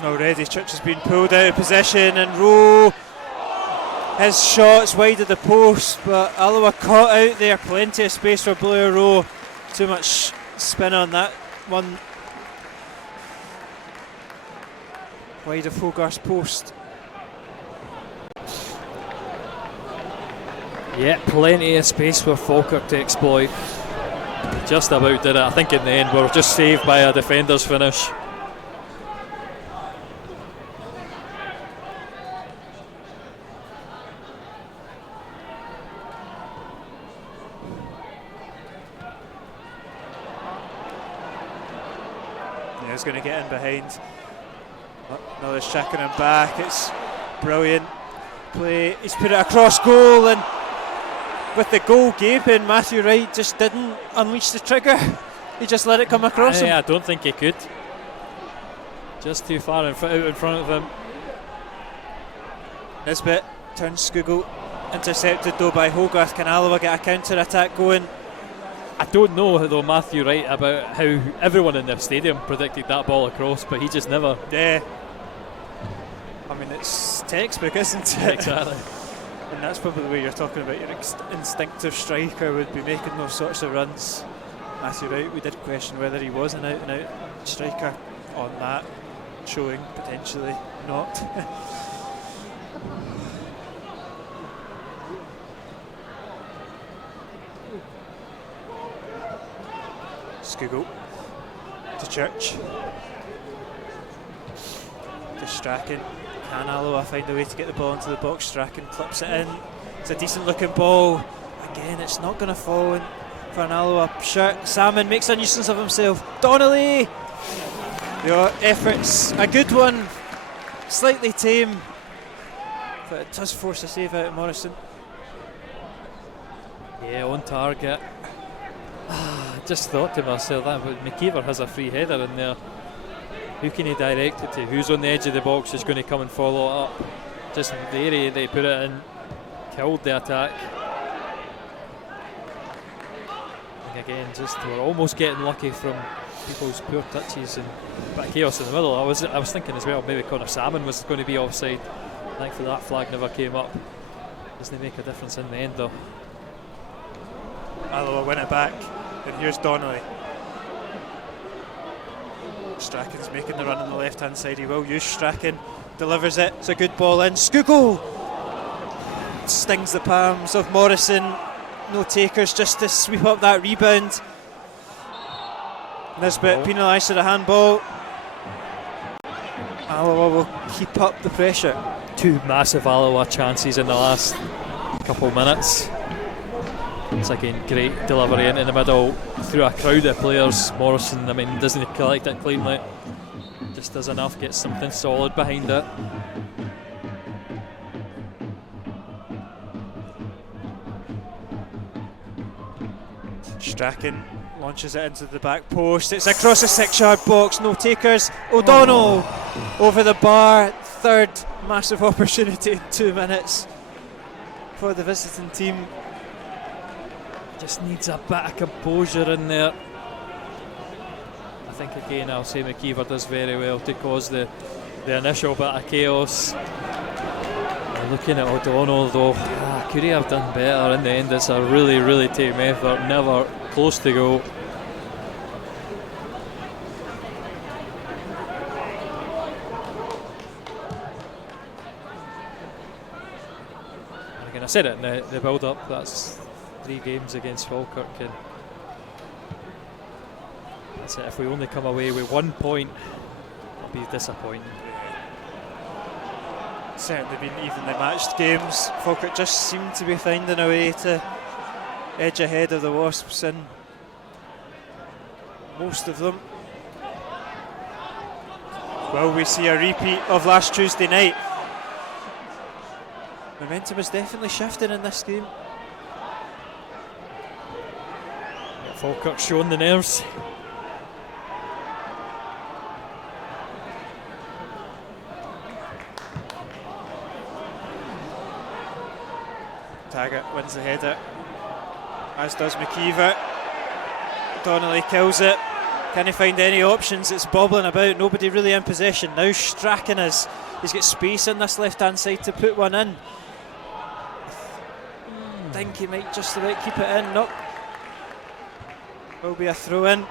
Already Church has been pulled out of position, and Rowe, his shot's wide of the post, but Alloa caught out there. Plenty of space for Blair Rowe. Too much spin on that one. Wide of Hogarth's post. Yeah, plenty of space for Falkirk to exploit. Just about did it. I think in the end we were just saved by a defender's finish. Yeah, he's going to get in behind. Another checking him back. It's brilliant play. He's put it across goal, and with the goal gaping, Matthew Wright just didn't unleash the trigger. He just let it come across him. I don't think he could. Just too far out in front of him. Nisbet turns Skugel, intercepted though by Hogarth. Can Alloa get a counter attack going? I don't know though, Matthew Wright, about how everyone in the stadium predicted that ball across, but he just never. Yeah. I mean, it's textbook, isn't it? Exactly. And that's probably the way you're talking about. Your instinctive striker would be making those sorts of runs. Matthew Wright, we did question whether he was an out and out striker on that, showing potentially not. Skugel to Church. To Strachan. Can Alloa find a way to get the ball into the box? Strachan clips it in. It's a decent looking ball. Again, it's not going to fall in for an Alloa shirt. Salmon makes a nuisance of himself. Donnelly! The effort's a good one. Slightly tame, but it does force a save out of Morrison. Yeah, on target. I just thought to myself that McKeever has a free header in there. Who can he direct it to? Who's on the edge of the box is going to come and follow it up? Just there they put it in, killed the attack. And again, just we're almost getting lucky from people's poor touches and a bit of chaos in the middle. I was thinking as well maybe Connor Salmon was going to be offside. Thankfully that flag never came up. Doesn't make a difference in the end though. Alloa win it back, and here's Donnelly. Strachan's making the run on the left hand side. He will use Strachan, delivers it. It's a good ball in. Skugel stings the palms of Morrison. No takers, just to sweep up that rebound. Nisbet penalised for the handball. Alloa will keep up the pressure. Two massive Alloa chances in the last couple minutes. It's again great delivery into the middle through a crowd of players. Morrison, I mean, doesn't collect it cleanly. Just does enough, gets something solid behind it. Strachan launches it into the back post. It's across the 6-yard box. No takers. O'Donnell over the bar. Third massive opportunity in 2 minutes for the visiting team. Just needs a bit of composure in there. I think again I'll say McKeever does very well to cause the initial bit of chaos. Looking at O'Donnell though, could he have done better in the end? It's a really team effort, never close to go. And again, I said it in the build up, that's 3 games against Falkirk, and that's it. If we only come away with 1 point, it'll be disappointing. Certainly been evenly matched games. Falkirk just seem to be finding a way to edge ahead of the Wasps in most of them. Will we see a repeat of last Tuesday night? Momentum is definitely shifting in this game. Falkirk showing the nerves. Taggart wins the header, as does McKeever. Donnelly kills it. Can he find any options? It's bobbling about, nobody really in possession. Now Strachan is. He's got space on this left hand side to put one in. I think he might just about keep it in. Nope. Will be a throw in.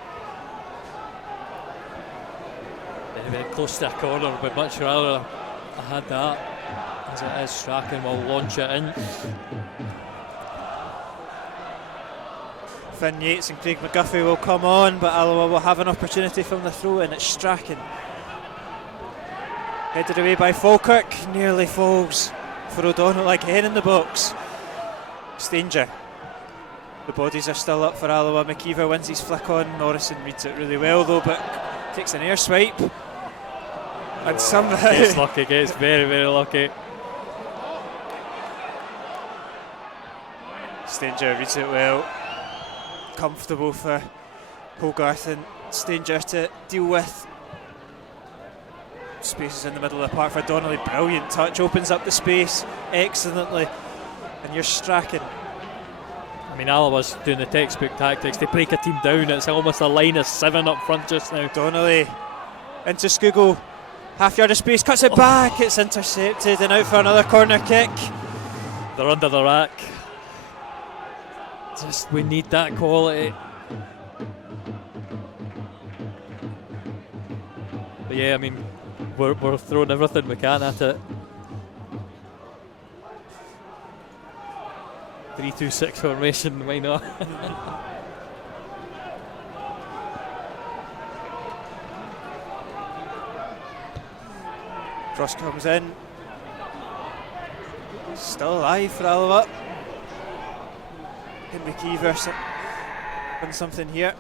Very close to a corner, but much rather I had that. As it is, Strachan will launch it in. Finn Yates and Craig McGuffey will come on, but Alloa will have an opportunity from the throw in. It's Strachan. Headed away by Falkirk, nearly falls for O'Donnell again in the box. It's danger. The bodies are still up for Alloa. McKeever wins his flick on. Morrison reads it really well though, but takes an air swipe. And somehow gets lucky, gets very lucky. Stanger reads it well. Comfortable for Hogarth and Stanger to deal with. Spaces in the middle of the park for Donnelly. Brilliant touch, opens up the space excellently. And you're Strachan. I mean, Alloa's doing the textbook tactics. They break a team down. It's almost a line of 7 up front just now. Donnelly into Skugel. Half yard of space, cuts it back. It's intercepted and out for another corner kick. They're under the rack. Just, we need that quality. But yeah, I mean, we're throwing everything we can at it. 3-2-6 formation, why not? Cross comes in. Still alive for Alloa. Can McKeever win something here?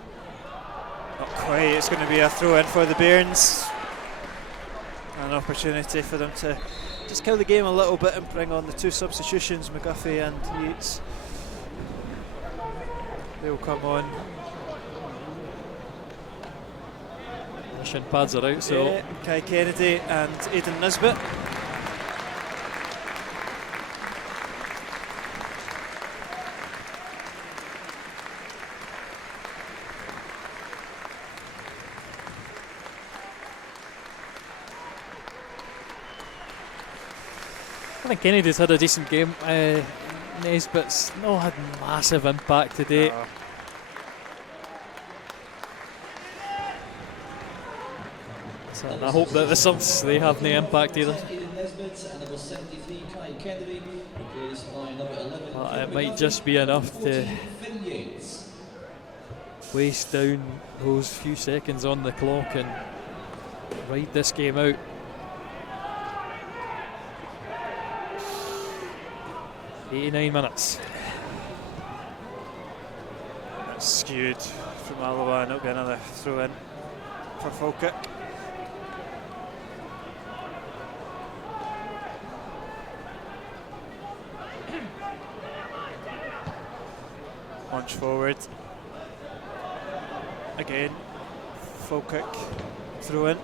Not quite. It's going to be a throw in for the Bairns. An opportunity for them to just kill the game a little bit and bring on the 2 substitutions, McGuffey and Yates. They'll come on. The shin pads are out, so yeah, Kai Kennedy and Aidan Nisbet. think Kennedy's had a decent game. Nesbitt's not had massive impact today. No. So, and I hope that the subs, they have no impact either. But it might just be enough to waste down those few seconds on the clock and ride this game out. "89 minutes. That's skewed from Alloa, and it'll be another throw in for Falkirk. Launch forward. Again, Falkirk throw in.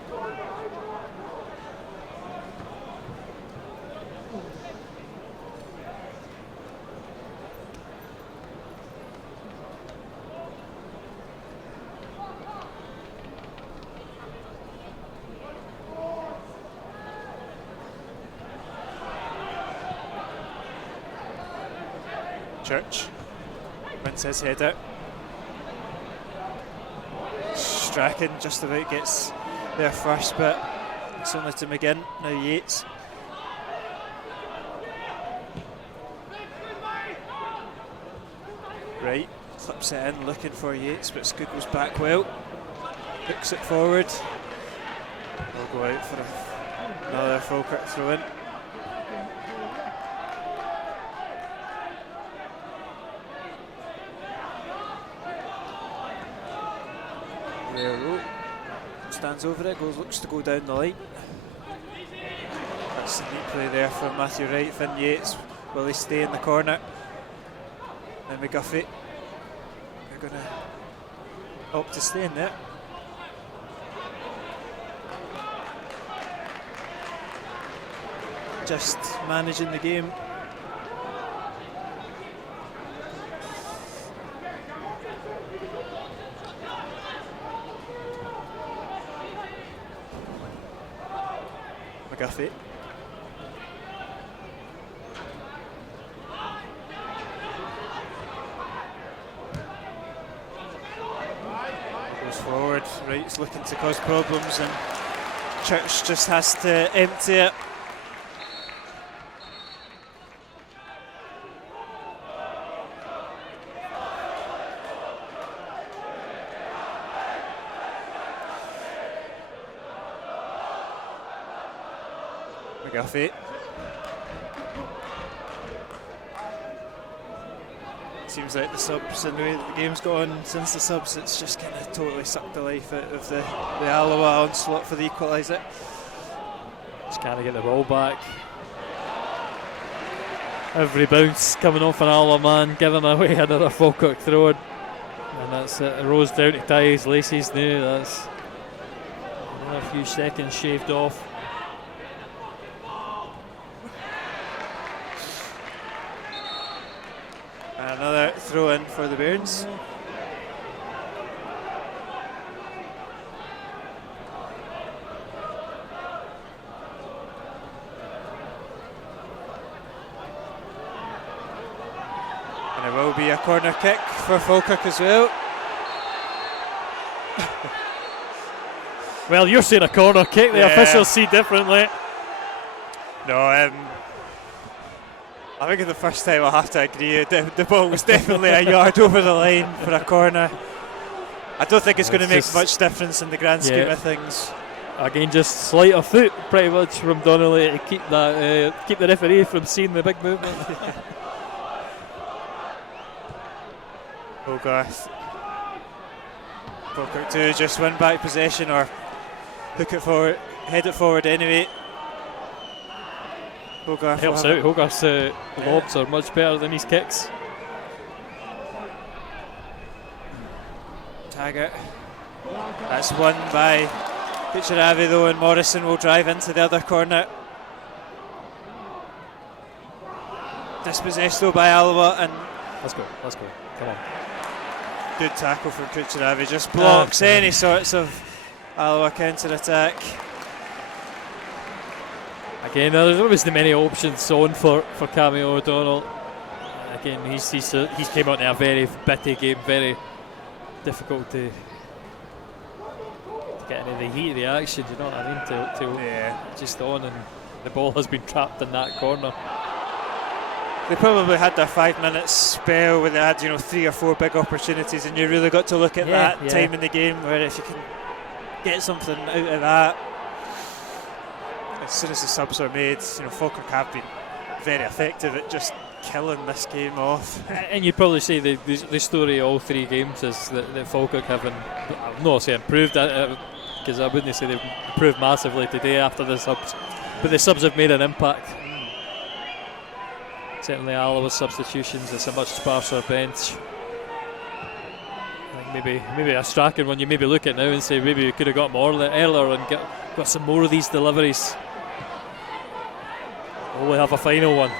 Church wins his header. Strachan just about gets there first, but it's only to McGinn. Now Yates. Right, clips it in, looking for Yates, but Scoot goes back well. Hooks it forward. We'll go out for another Falkirk throw in. Stands over it, looks to go down the line. That's a neat play there from Matthew Wright. Finn Yates, will he stay in the corner? And McGuffey, they're going to opt to stay in there. Just managing the game. McGuffey. Goes forward, Wright's looking to cause problems, and Church just has to empty it. McGuffey. Seems like the subs and the way that the game's gone since the subs, it's just kind of totally sucked the life out of the Alloa onslaught for the equaliser. Just can't get the ball back. Every bounce coming off an Alloa man, giving away another Falkirk throw in. And that's it. Rose down to tie his laces now. That's another few seconds shaved off. Another throw in for the Bairns. And it will be a corner kick for Falkirk as well. Well, you're saying a corner kick, the officials see differently. No, I think for the first time I'll have to agree, the ball was definitely a yard over the line for a corner. I don't think it's going to make much difference in the grand scheme of things. Again, just sleight of foot pretty much from Donnelly to keep that keep the referee from seeing the big movement. Hogarth. Falkirk 2 just win back possession or hook it forward, head it forward anyway. Hogarth helps out. Hogarth's lobs are much better than his kicks. Taggart. That's won by Kucheravi though, and Morrison will drive into the other corner. Dispossessed though by Alloa, and let's go. Come on. Good tackle from Kucheravi, just blocks any sorts of Alloa counter attack. Again, there wasn't many options on for Cammy O'Donnell. Again, he's came out in a very bitty game, very difficult to get into the heat of the action. You know what I mean? To just on, and the ball has been trapped in that corner. They probably had their 5 minute spell where they had 3 or 4 big opportunities, and you really got to look at that time in the game where if you can get something out of that. As soon as the subs are made, Falkirk have been very effective at just killing this game off. And you'd probably say the story of all 3 games is that Falkirk haven't, I'm not saying improved, because I wouldn't say they've improved massively today after the subs, but the subs have made an impact. Certainly Alloa's substitutions, it's a much sparser bench. I think maybe a Strachan one you maybe look at now and say maybe we could have got more earlier and got some more of these deliveries. Will we have a final one?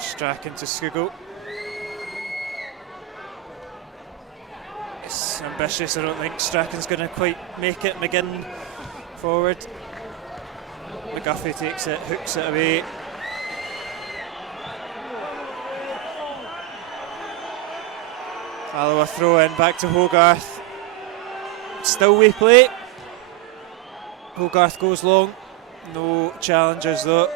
Strachan to Skugel. It's ambitious. I don't think Strachan's going to quite make it. McGinn forward. McGuffey takes it, hooks it away. Alloa throw in back to Hogarth. Still we play. Hogarth goes long. No challengers though.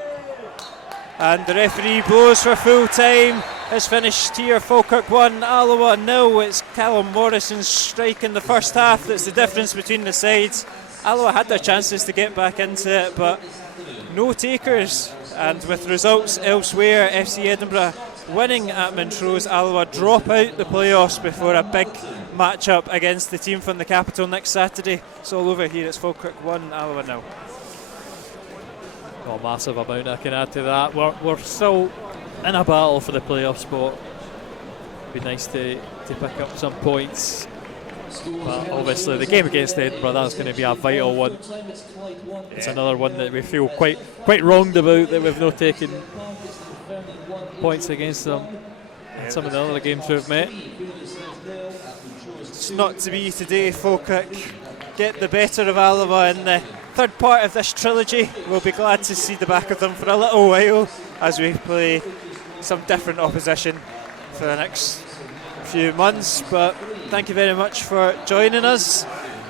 And the referee blows for full time. It's finished here. Falkirk 1, Alloa 0. It's Callum Morrison's strike in the first half that's the difference between the sides. Alloa had their chances to get back into it, but no takers. And with results elsewhere, FC Edinburgh winning at Montrose, Alloa drop out the playoffs before a big match-up against the team from the capital next Saturday. It's all over here. It's Falkirk 1, Alloa 0. Oh, massive amount I can add to that. We're still in a battle for the playoff spot. It'd be nice to pick up some points. But obviously the game against Edinburgh, that's going to be a vital one. It's another one that we feel quite wronged about, that we've not taken points against them in some of the other games we've met. It's not to be today. Falkirk get the better of Alloa in the third part of this trilogy. We'll be glad to see the back of them for a little while as we play some different opposition for the next few months. But thank you very much for joining us.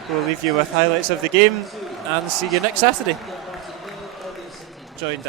We'll leave you with highlights of the game and see you next Saturday. Joined